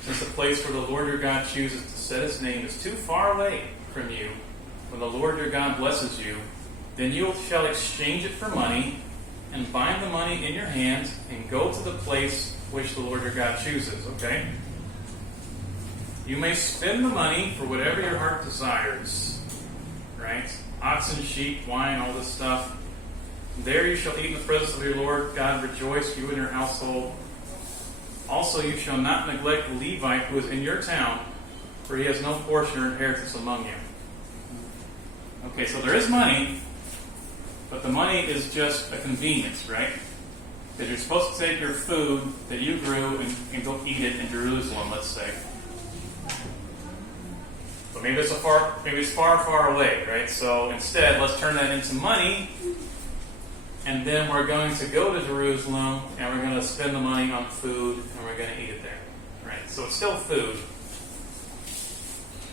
since the place where the Lord your God chooses to set his name is too far away from you, when the Lord your God blesses you, then you shall exchange it for money, and bind the money in your hand, and go to the place which the Lord your God chooses. Okay? You may spend the money for whatever your heart desires. Right? Oxen, sheep, wine, all this stuff. There you shall eat in the presence of your Lord God. Rejoice, you and your household. Also, you shall not neglect the Levite who is in your town, for he has no portion or inheritance among you. Okay, so there is money, but the money is just a convenience, right? Because you're supposed to take your food that you grew and go eat it in Jerusalem, let's say. But maybe it's far, far away, right? So instead, let's turn that into money, and then we're going to go to Jerusalem, and we're going to spend the money on food, and we're going to eat it there, right? So it's still food.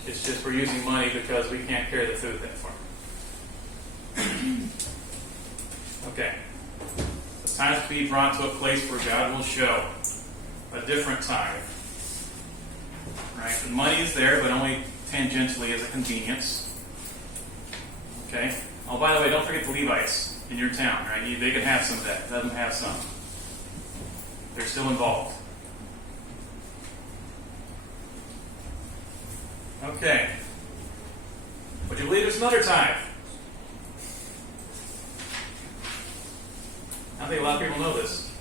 It's just we're using money because we can't carry the food that far. Okay. It's time to be brought to a place where God will show a different tithe. Right? The money is there, but only tangentially as a convenience. Okay? Oh, by the way, don't forget the Levites in your town, right? They can have some of that. Let them have some. They're still involved. Okay. Would you believe there's another tithe? I think a lot of people know this.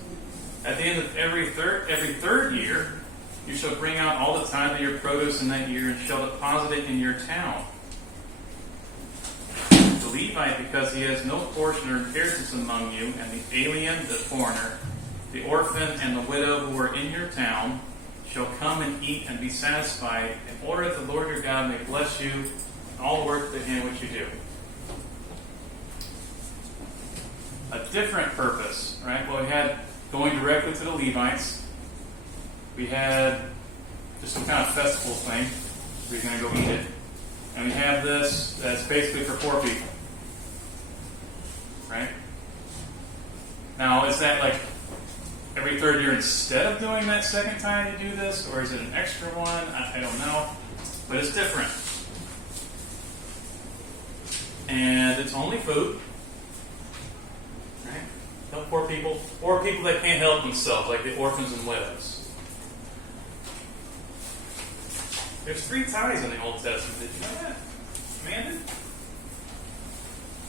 At the end of every third year, you shall bring out all the tithe of your produce in that year and shall deposit it in your town. The Levite, because he has no portion or inheritance among you, and the alien, the foreigner, the orphan, and the widow who are in your town, shall come and eat and be satisfied, in order that the Lord your God may bless you in all work to him which you do. A different purpose, right? Well, we had going directly to the Levites. We had just some kind of festival thing. We're going to go eat it. And we have this that's basically for poor people. Right? Now, is that like every third year instead of doing that second time you do this? Or is it an extra one? I don't know. But it's different. And it's only food. Right? Help poor people that can't help themselves, like the orphans and widows. There's 3 tithes in the Old Testament. Did you know that? Commanded?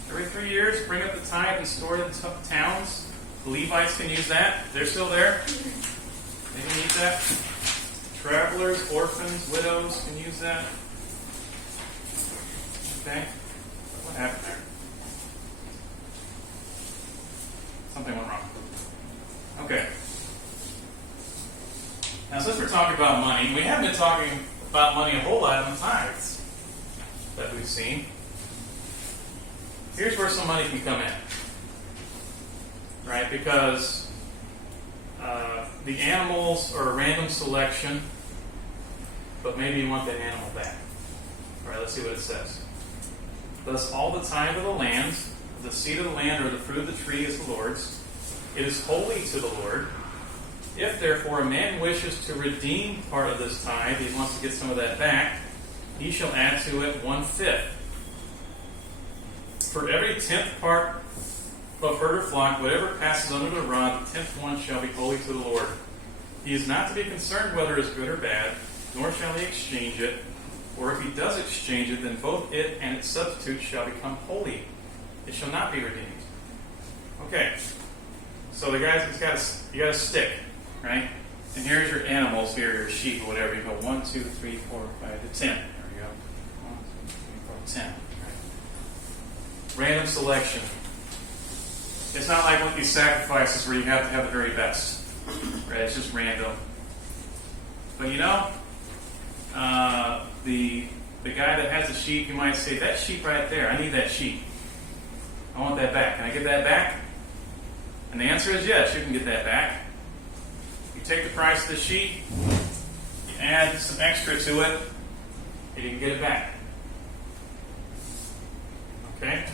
Every 3 years, bring up the tithe and store it in towns. The Levites can use that. They're still there. They can use that. Travelers, orphans, widows can use that. Okay? What happened there? Something went wrong. Okay. Now, since we're talking about money, we have been talking about money a whole lot in the tithes that we've seen. Here's where some money can come in. Right? Because the animals are a random selection, but maybe you want that animal back. All right, let's see what it says. Thus, all the tithe of the land, the seed of the land or the fruit of the tree is the Lord's. It is holy to the Lord. If, therefore, a man wishes to redeem part of this tithe, he wants to get some of that back, he shall add to it 1/5. For every 10th part of herd or flock, whatever passes under the rod, the 10th one shall be holy to the Lord. He is not to be concerned whether it is good or bad, nor shall he exchange it. Or if he does exchange it, then both it and its substitute shall become holy. It shall not be redeemed. Okay. So the guys, you got a stick, right? And here's your animals here, your sheep or whatever. You go 1, 2, 3, 4, 5 to 10. There we go. 1, 2, 3, 4, 10. Right? Random selection. It's not like with these sacrifices where you have to have the very best. Right? It's just random. But you know, the guy that has the sheep, you might say, that sheep right there, I need that sheep. I want that back. Can I get that back? And the answer is yes, you can get that back. You take the price of the sheep, you add some extra to it, and you can get it back. Okay?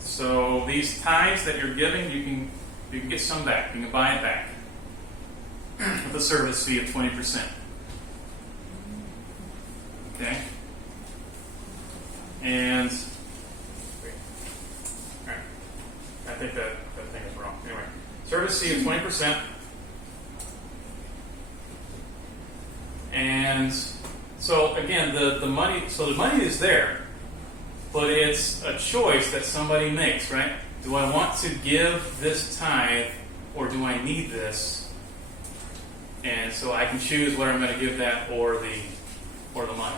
So these tithes that you're giving, you can get some back. You can buy it back with a service fee of 20%. Okay? And alright. I think that thing is wrong. Anyway. Service fee of 20%. And so again, the money is there. But it's a choice that somebody makes, right? Do I want to give this tithe or do I need this? And so I can choose whether I'm going to give that or the money.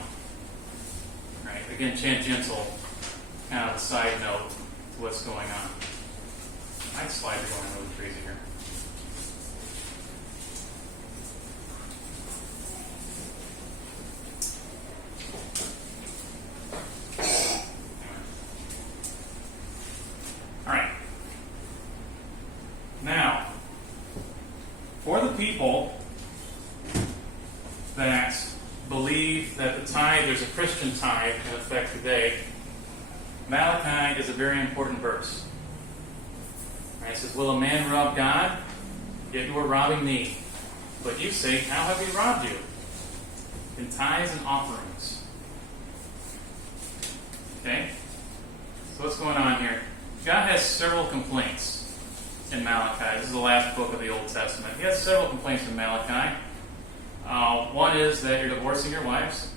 Right? Again, tangential, kind of a side note to what's going on. My slides are going really crazy here. All right. Now, for the people that believe that the tithe, there's a Christian tithe in effect today, Malachi is a very important verse. Right, it says, "Will a man rob God? Yet you are robbing me. But you say, how have we robbed you? In tithes and offerings." Okay? So what's going on here? God has several complaints in Malachi. This is the last book of the Old Testament. He has several complaints in Malachi. One is that you're divorcing your wives.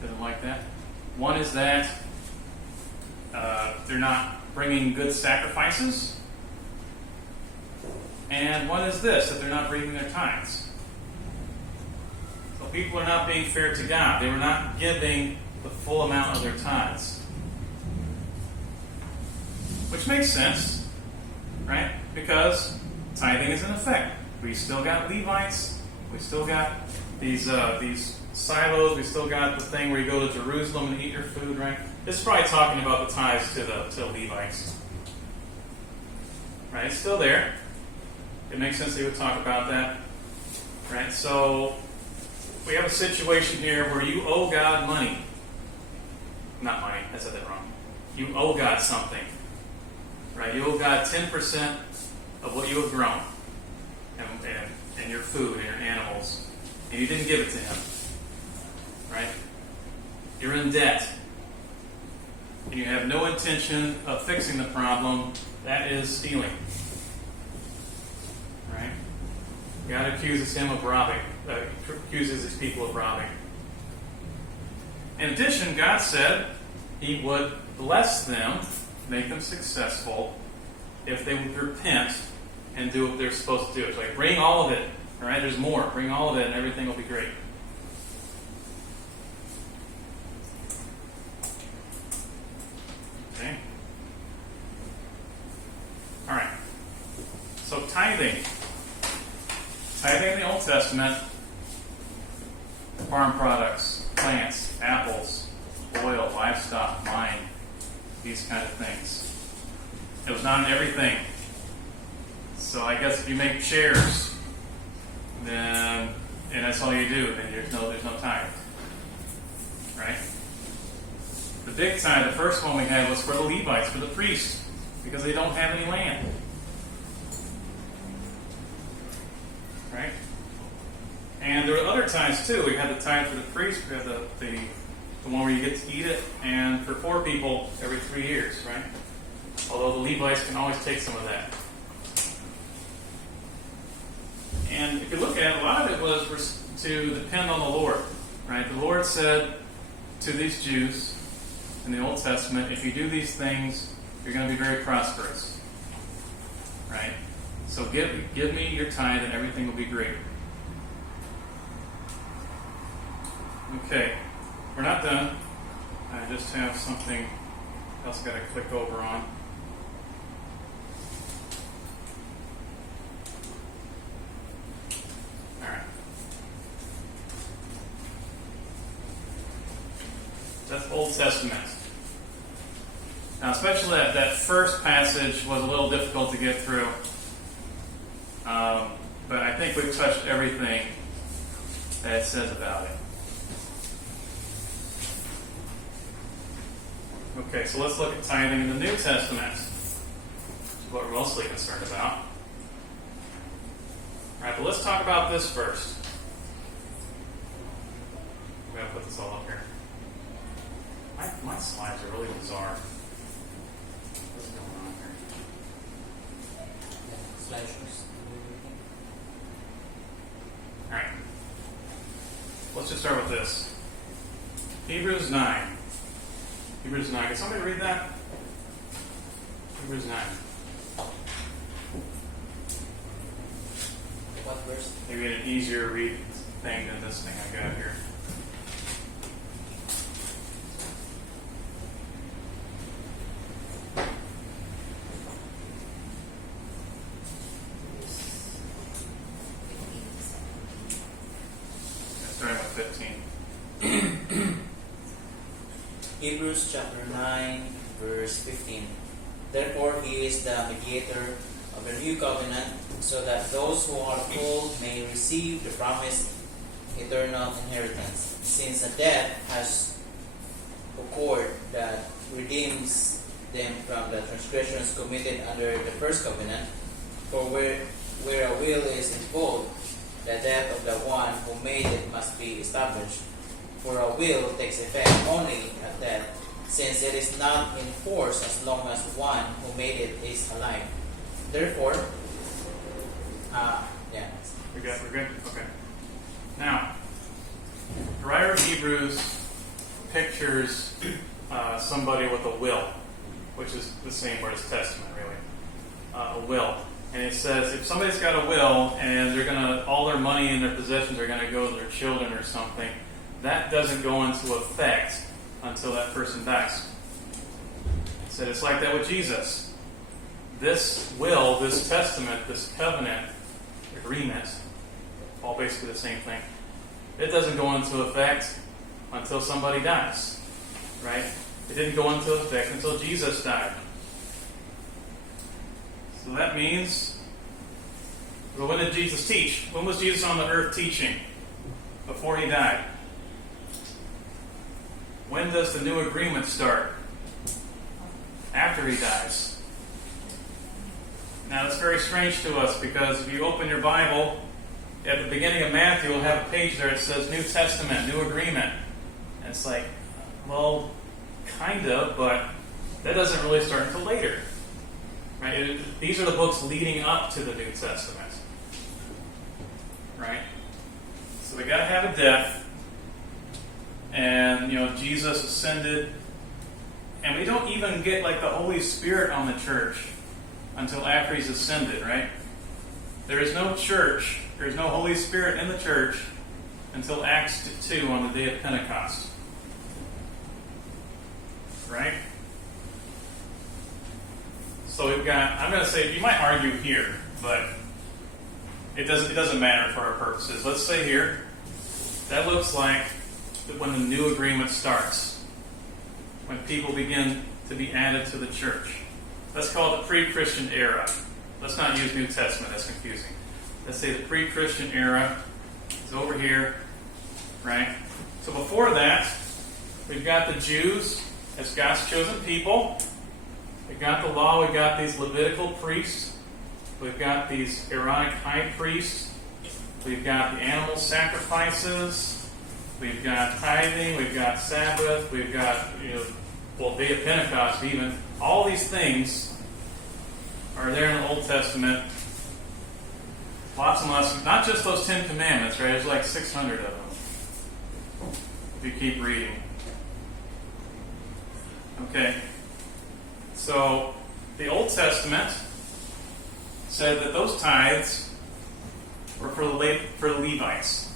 Doesn't like that. One is that they're not bringing good sacrifices. And one is this, that they're not bringing their tithes. So people are not being fair to God. They were not giving the full amount of their tithes. Which makes sense, right? Because tithing is in effect. We still got Levites. We still got these silos. We still got the thing where you go to Jerusalem and eat your food, right? This is probably talking about the tithes to the Levites. Right? It's still there. It makes sense they would talk about that. Right? So we have a situation here where you owe God money. Not money, I said that wrong. You owe God something. Right? You owe God 10% of what you have grown. And your food and your animals. And you didn't give it to Him. Right? You're in debt. And you have no intention of fixing the problem. That is stealing. Right? God accuses him of robbing. Accuses his people of robbing. In addition, God said He would bless them, make them successful, if they would repent and do what they're supposed to do. It's like, bring all of it. All right, there's more. Bring all of it and everything will be great. Okay. All right. So tithing. Tithing in the Old Testament, farm products, plants, apples, oil, livestock, wine, these kind of things. It was not in everything. So I guess if you make chairs, then, and that's all you do, then there's no tithe. Right? The big tithe, the first one we had, was for the Levites, for the priests, because they don't have any land. Right? And there were other tithes too. We had the tithe for the priests, we had the one where you get to eat it, and for poor people every 3 years, right? Although the Levites can always take some of that. And if you look at it, a lot of it was to depend on the Lord, right? The Lord said to these Jews in the Old Testament, if you do these things, you're going to be very prosperous, right? So give me your tithe and everything will be great. Okay, we're not done. I just have something else I've got to click over on. All right. That's Old Testament. Now, especially that first passage was a little difficult to get through. But I think we've touched everything that it says about it. Okay, so let's look at tithing in the New Testament, which is what we're mostly concerned about. All right, but let's talk about this first. I'm going to put this all up here. My slides are really bizarre. What's going on here? All right. Let's just start with this. Hebrews 9. Hebrews 9. Can somebody read that? Hebrews 9. What verse? Maybe an easier read thing than this thing I got here. Starting with 15. Hebrews chapter 9, verse 15. Therefore he is the mediator of the new covenant, so that those who are called may receive the promised eternal inheritance, since a death has occurred that redeems them from the transgressions committed under the first covenant. For where a will is involved, the death of the one who made it must be established. For a will takes effect only at death, since it is not in force as long as one who made it is alive. Therefore, We're good? Okay. Now, the writer of Hebrews pictures somebody with a will, which is the same word as testament, really. A will. And it says if somebody's got a will and they're gonna all their money and their possessions are gonna go to their children or something, that doesn't go into effect until that person dies. It said it's like that with Jesus. This will, this testament, this covenant agreement, all basically the same thing. It doesn't go into effect until somebody dies, right? It didn't go into effect until Jesus died. So that means, well, when did Jesus teach? When was Jesus on the earth teaching? Before he died. When does the new agreement start? After he dies. Now, that's very strange to us because if you open your Bible, at the beginning of Matthew, you'll have a page there that says New Testament, New Agreement. And it's like, well, kind of, but that doesn't really start until later. Right? These are the books leading up to the New Testament. Right? So we got to have a death. And, Jesus ascended. And we don't even get like the Holy Spirit on the church until after he's ascended, right? There is no church, there is no Holy Spirit in the church until Acts 2 on the day of Pentecost. Right? So we've got, I'm going to say, you might argue here, but it doesn't matter for our purposes. Let's say here, that looks like when the new agreement starts, when people begin to be added to the church. Let's call it the pre-Christian era. Let's not use New Testament, that's confusing. Let's say the pre-Christian era is over here, right? So before that, we've got the Jews as God's chosen people. We've got the law, we've got these Levitical priests, we've got these Aaronic high priests, we've got the animal sacrifices, we've got tithing, we've got Sabbath, we've got, Day of Pentecost even. All these things are there in the Old Testament. Lots and lots, not just those 10 Commandments, right? There's like 600 of them, if you keep reading. Okay. So, the Old Testament said that those tithes were for the Levites,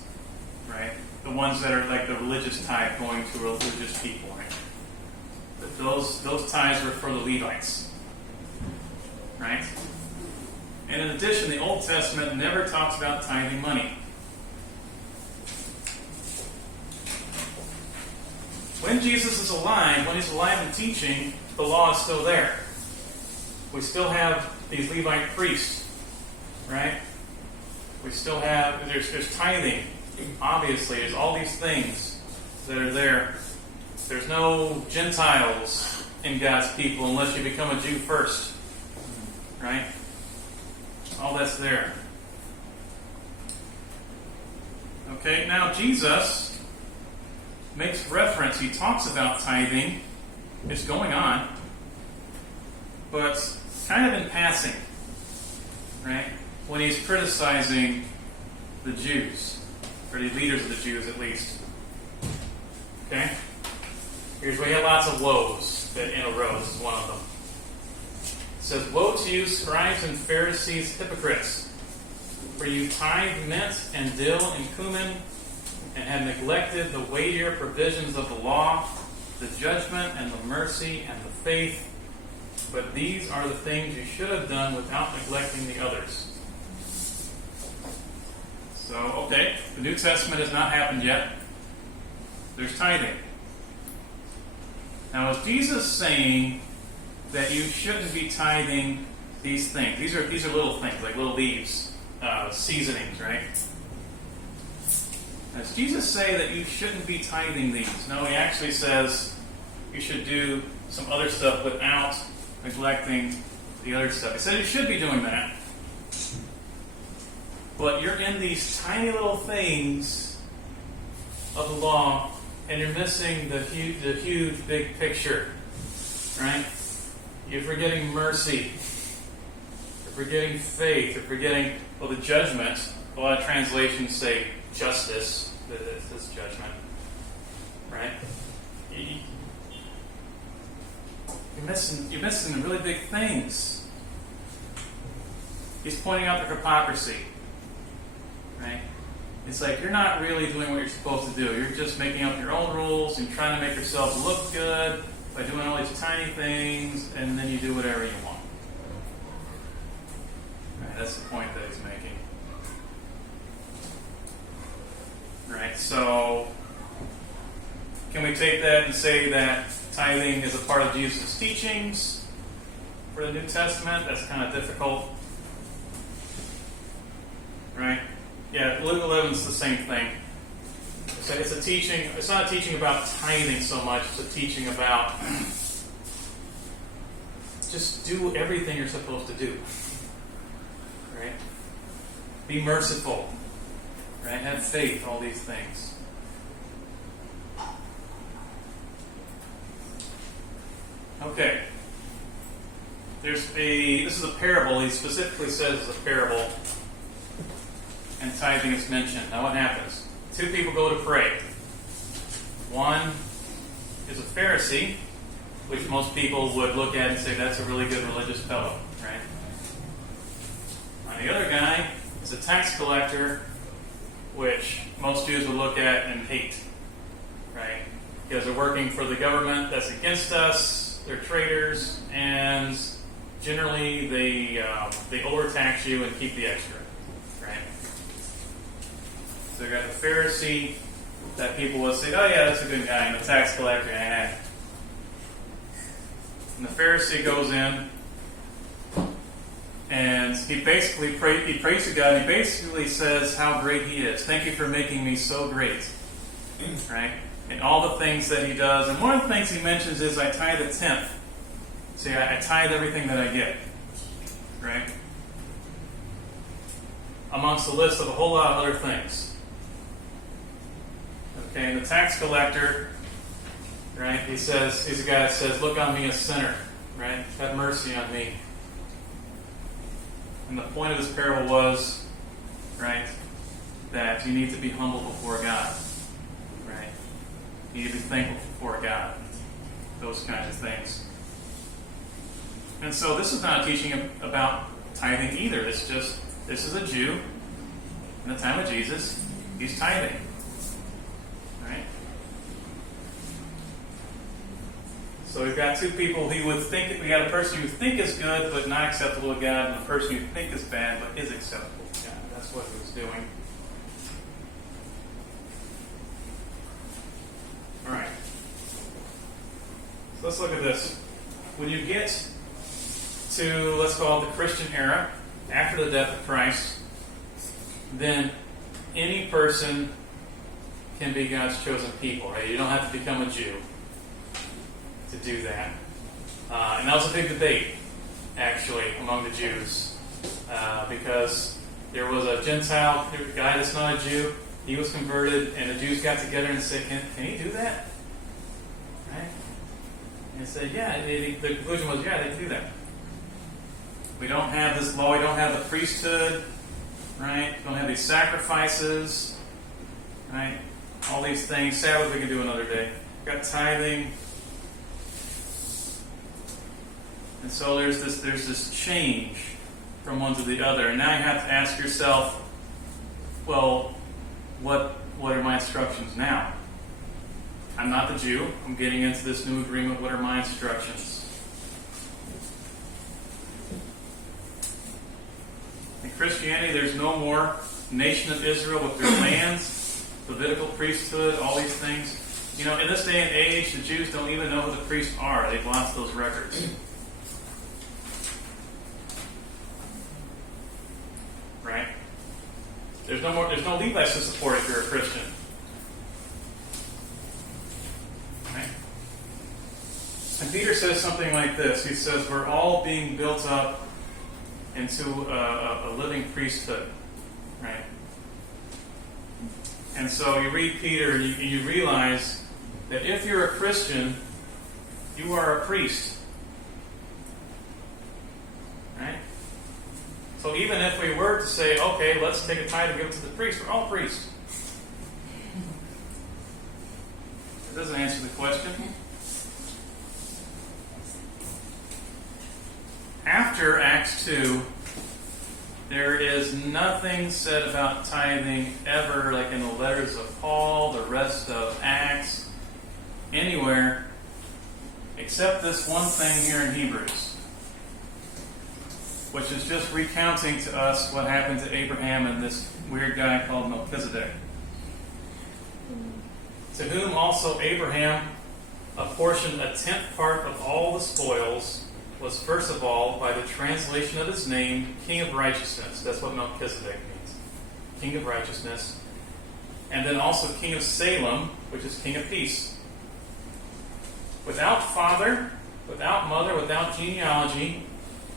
right? The ones that are like the religious tithe going to religious people, right? But those tithes were for the Levites, right? And in addition, the Old Testament never talks about tithing money. When Jesus is alive, when he's alive and teaching, the law is still there. We still have these Levite priests, right? We still have, there's tithing, obviously. There's all these things that are there. There's no Gentiles in God's people unless you become a Jew first, right? All that's there. Okay, now Jesus makes reference, he talks about tithing. It's going on, but kind of in passing, right? When he's criticizing the Jews, or the leaders of the Jews at least. Okay? Here's where you have lots of woes that in a row. This is one of them. It says, "Woe to you, scribes and Pharisees, hypocrites! For you tithe mint and dill and cumin, and have neglected the weightier provisions of the law, the judgment and the mercy and the faith. But these are the things you should have done without neglecting the others. So, okay, the New Testament has not happened yet. There's tithing. Now, is Jesus saying that you shouldn't be tithing these things? These are little things, like little leaves, seasonings, right? Does Jesus say that you shouldn't be tithing these? No, he actually says you should do some other stuff without neglecting the other stuff. He says you should be doing that. But you're in these tiny little things of the law, and you're missing the huge big picture, right? You're forgetting mercy. You're forgetting faith. You're forgetting, well, the judgment. A lot of translations say justice. This judgment, right? You're missing the really big things. He's pointing out the hypocrisy, right? It's like you're not really doing what you're supposed to do. You're just making up your own rules and trying to make yourself look good by doing all these tiny things, and then you do whatever you want. Right, that's the point that he's making. Right, so can we take that and say that tithing is a part of Jesus' teachings for the New Testament? That's kind of difficult. Right? Yeah, Luke 11 is the same thing. It's a teaching. It's not a teaching about tithing so much. It's a teaching about just do everything you're supposed to do. Right? Be merciful. Right? Have faith. All these things. Okay. This is a parable. He specifically says it's a parable. And tithing is mentioned. Now what happens? Two people go to pray. One is a Pharisee, which most people would look at and say that's a really good religious fellow, right? And the other guy is a tax collector, which most Jews would look at and hate, right? Because they're working for the government that's against us, they're traitors, and generally they overtax you and keep the extra, right? So you got the Pharisee that people will say, oh yeah, that's a good guy, and the tax collector, And the Pharisee goes in, and he basically prays to God, and he basically says how great he is. Thank you for making me so great, right? And all the things that he does. And one of the things he mentions is, I tithe a tenth. See, I tithe everything that I get, right? Amongst a list of a whole lot of other things. Okay, and the tax collector, right, he's a guy that says, look on me, a sinner, right? Have mercy on me. And the point of this parable was, right, that you need to be humble before God, right? You need to be thankful before God. Those kinds of things. And so this is not a teaching about tithing either. This is a Jew in the time of Jesus. He's tithing. Right? So we've got two people who would think, we got a person you think is good but not acceptable to God, and a person you think is bad but is acceptable to God. That's what he was doing. Alright. So let's look at this. When you get to, let's call it the Christian era, after the death of Christ, then any person can be God's chosen people, right? You don't have to become a Jew to do that. And that was a big debate, actually, among the Jews, because there was a Gentile guy that's not a Jew. He was converted, and the Jews got together and said, can he do that? Right? And they said, yeah. The conclusion was, yeah, they can do that. We don't have this law. We don't have the priesthood, right? We don't have these sacrifices, right? All these things. Sabbath we can do another day. We've got tithing. And so there's this change from one to the other. And now you have to ask yourself, well, what are my instructions now? I'm not the Jew. I'm getting into this new agreement. What are my instructions? In Christianity, there's no more nation of Israel with their lands, Levitical priesthood, all these things. You know, in this day and age, the Jews don't even know who the priests are. They've lost those records. Right? There's no Levites to support if you're a Christian. Right? And Peter says something like this. He says, we're all being built up into a living priesthood. Right? And so you read Peter and you realize that if you're a Christian, you are a priest. Right? So even if we were to say, okay, let's take a tithe and give it to the priest, we're all priests. It doesn't answer the question. After Acts 2, there is nothing said about tithing ever, like in the letters of Paul, the rest of Acts, anywhere, except this one thing here in Hebrews, which is just recounting to us what happened to Abraham and this weird guy called Melchizedek, to whom also Abraham apportioned a tenth part of all the spoils, was first of all, by the translation of his name, King of Righteousness. That's what Melchizedek means. King of Righteousness. And then also King of Salem, which is King of Peace. Without father, without mother, without genealogy,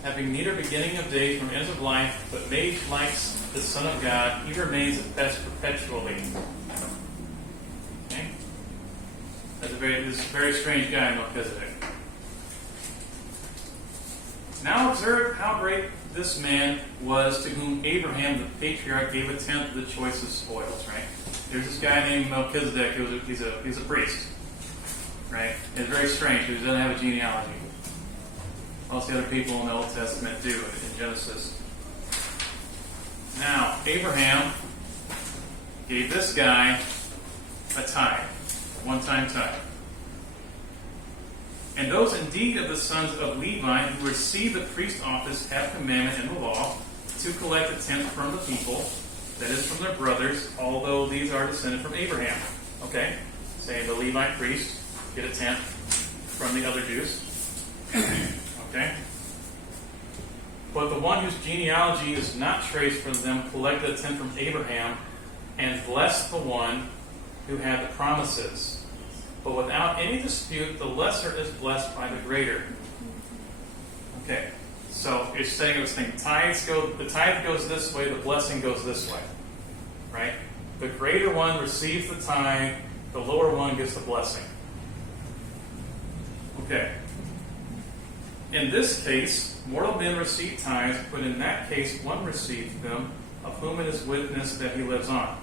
having neither beginning of days nor end of life, but made like the Son of God, he remains at best perpetually. Okay? That's this very strange guy, Melchizedek. Now observe how great this man was, to whom Abraham the patriarch gave a tenth of the choicest spoils. Right? There's this guy named Melchizedek. He's a priest. Right? It's very strange because he doesn't have a genealogy. Most of the other people in the Old Testament do in Genesis. Now Abraham gave this guy a tithe, a one-time tithe. And those indeed of the sons of Levi who receive the priest office have commandment in the law to collect a tenth from the people, that is from their brothers, although these are descended from Abraham. Okay? Saying the Levite priest get a tenth from the other Jews. Okay? But the one whose genealogy is not traced from them collected a tenth from Abraham and blessed the one who had the promises. But without any dispute, the lesser is blessed by the greater. Okay, so it's saying this thing. The tithe goes this way, the blessing goes this way. Right? The greater one receives the tithe, the lower one gets the blessing. Okay. In this case, mortal men receive tithes, but in that case, one received them, of whom it is witness that he lives on.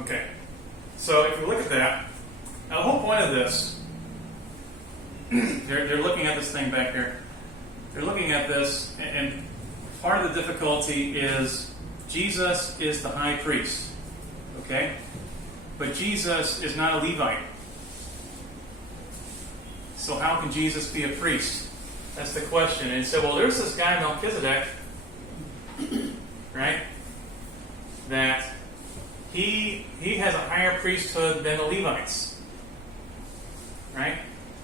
Okay. So if you look at that, now the whole point of this, they're looking at this thing back here. They're looking at this, and part of the difficulty is Jesus is the high priest. Okay? But Jesus is not a Levite. So how can Jesus be a priest? That's the question. And so, well, there's this guy Melchizedek, right? That he has a higher priesthood than the Levites, right?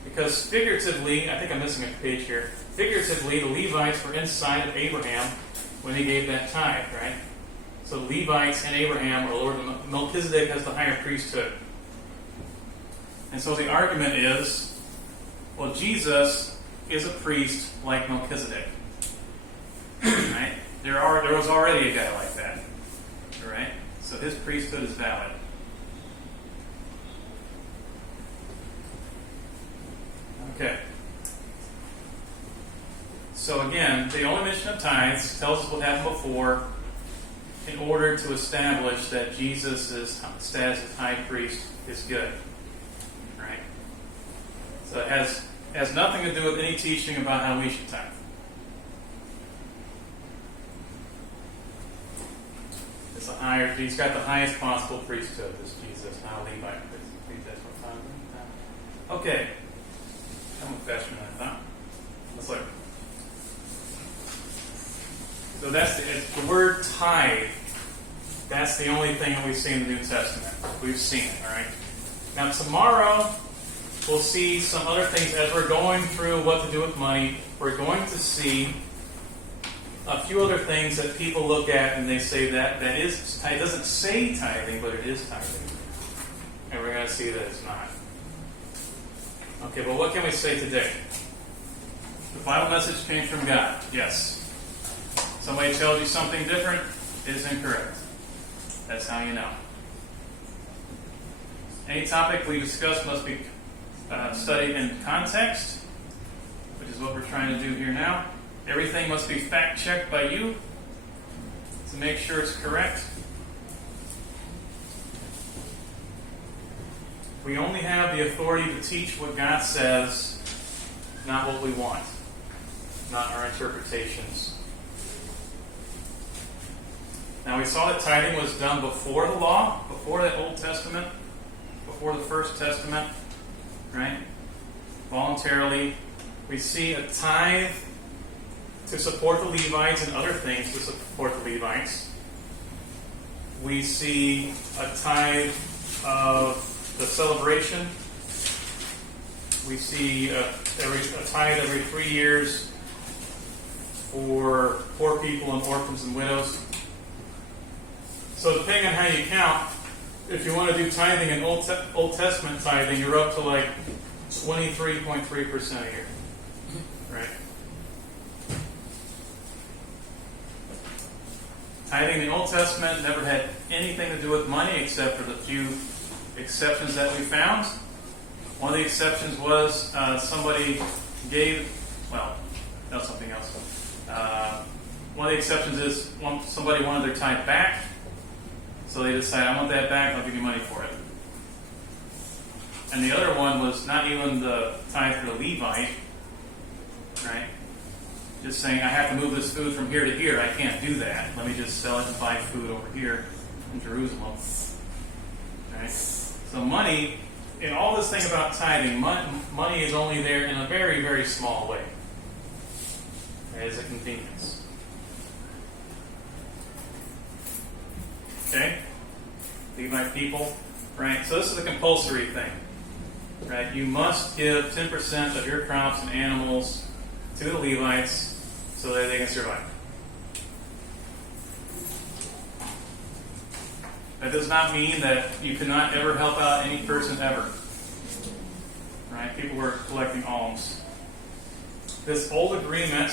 Because figuratively, I think I'm missing a page here. Figuratively, the Levites were inside of Abraham when he gave that tithe, right? So the Levites and Abraham are lower than Melchizedek has the higher priesthood. And so the argument is, well, Jesus is a priest like Melchizedek, right? There was already a guy like that, right? So his priesthood is valid. Okay. So again, the only mention of tithes tells us what happened before in order to establish that Jesus' status as high priest is good. Right? So it has nothing to do with any teaching about how we should tithe. It's a higher. He's got the highest possible priesthood. This Jesus, not a Levite. That's what I'm talking. Okay. I'm a freshman, huh? Let's look. So that's the word tithe. That's the only thing that we see in the New Testament. We've seen it, all right? Now tomorrow, we'll see some other things as we're going through what to do with money. We're going to see a few other things that people look at and they say that is, it doesn't say tithing, but it is tithing. And we're going to see that it's not. Okay, but what can we say today? The Bible message came from God. Yes. Somebody tells you something different, it is incorrect. That's how you know. Any topic we discuss must be studied in context, which is what we're trying to do here now. Everything must be fact-checked by you to make sure it's correct. We only have the authority to teach what God says, not what we want, not our interpretations. Now we saw that tithing was done before the law, before the Old Testament, before the First Testament, right? Voluntarily. We see a tithe to support the Levites and other things to support the Levites. We see a tithe of the celebration. We see a tithe every 3 years for poor people and orphans and widows. So depending on how you count, if you want to do tithing in Old Testament tithing, you're up to like 23.3% a year. Right? Tithing in the Old Testament never had anything to do with money except for the few exceptions that we found. One of the exceptions was somebody gave, well, that's something else. One of the exceptions is somebody wanted their tithe back. So they decide, I want that back, I'll give you money for it. And the other one was not even the tithe for the Levite, right? Just saying, I have to move this food from here to here. I can't do that. Let me just sell it and buy food over here in Jerusalem. Right? So money, in all this thing about tithing, money is only there in a very, very small way. As a convenience. Okay? Levite people. Right? So this is a compulsory thing. Right? You must give 10% of your crops and animals to the Levites so that they can survive. That does not mean that you cannot ever help out any person ever. Right? People were collecting alms. This old agreement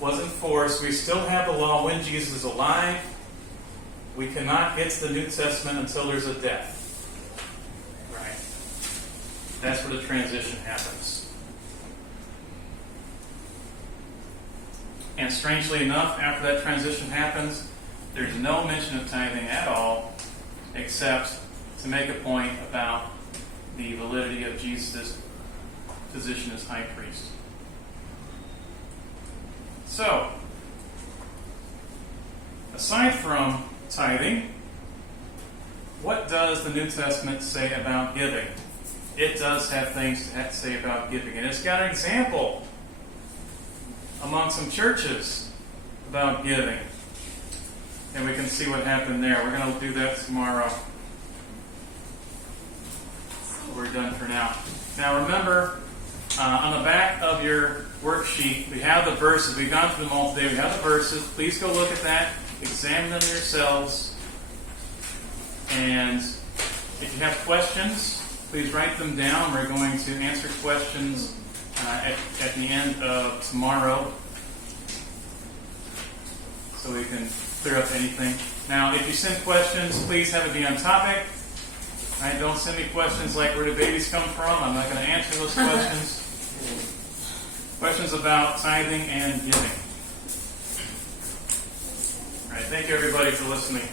was enforced. We still have the law when Jesus is alive. We cannot get to the New Testament until there's a death. Right? That's where the transition happens. And strangely enough, after that transition happens, there's no mention of tithing at all, except to make a point about the validity of Jesus' position as high priest. So, aside from tithing, what does the New Testament say about giving? It does have things to say about giving. And it's got an example among some churches about giving. And we can see what happened there. We're going to do that tomorrow. We're done for now. Now remember, on the back of your worksheet, we have the verses. We've gone through them all today. We have the verses. Please go look at that. Examine them yourselves. And if you have questions, please write them down. We're going to answer questions at the end of tomorrow, so we can clear up anything. Now, if you send questions, please have it be on topic. Right? Don't send me questions like, where do babies come from? I'm not going to answer those questions. Questions about tithing and giving. All right, thank you everybody for listening.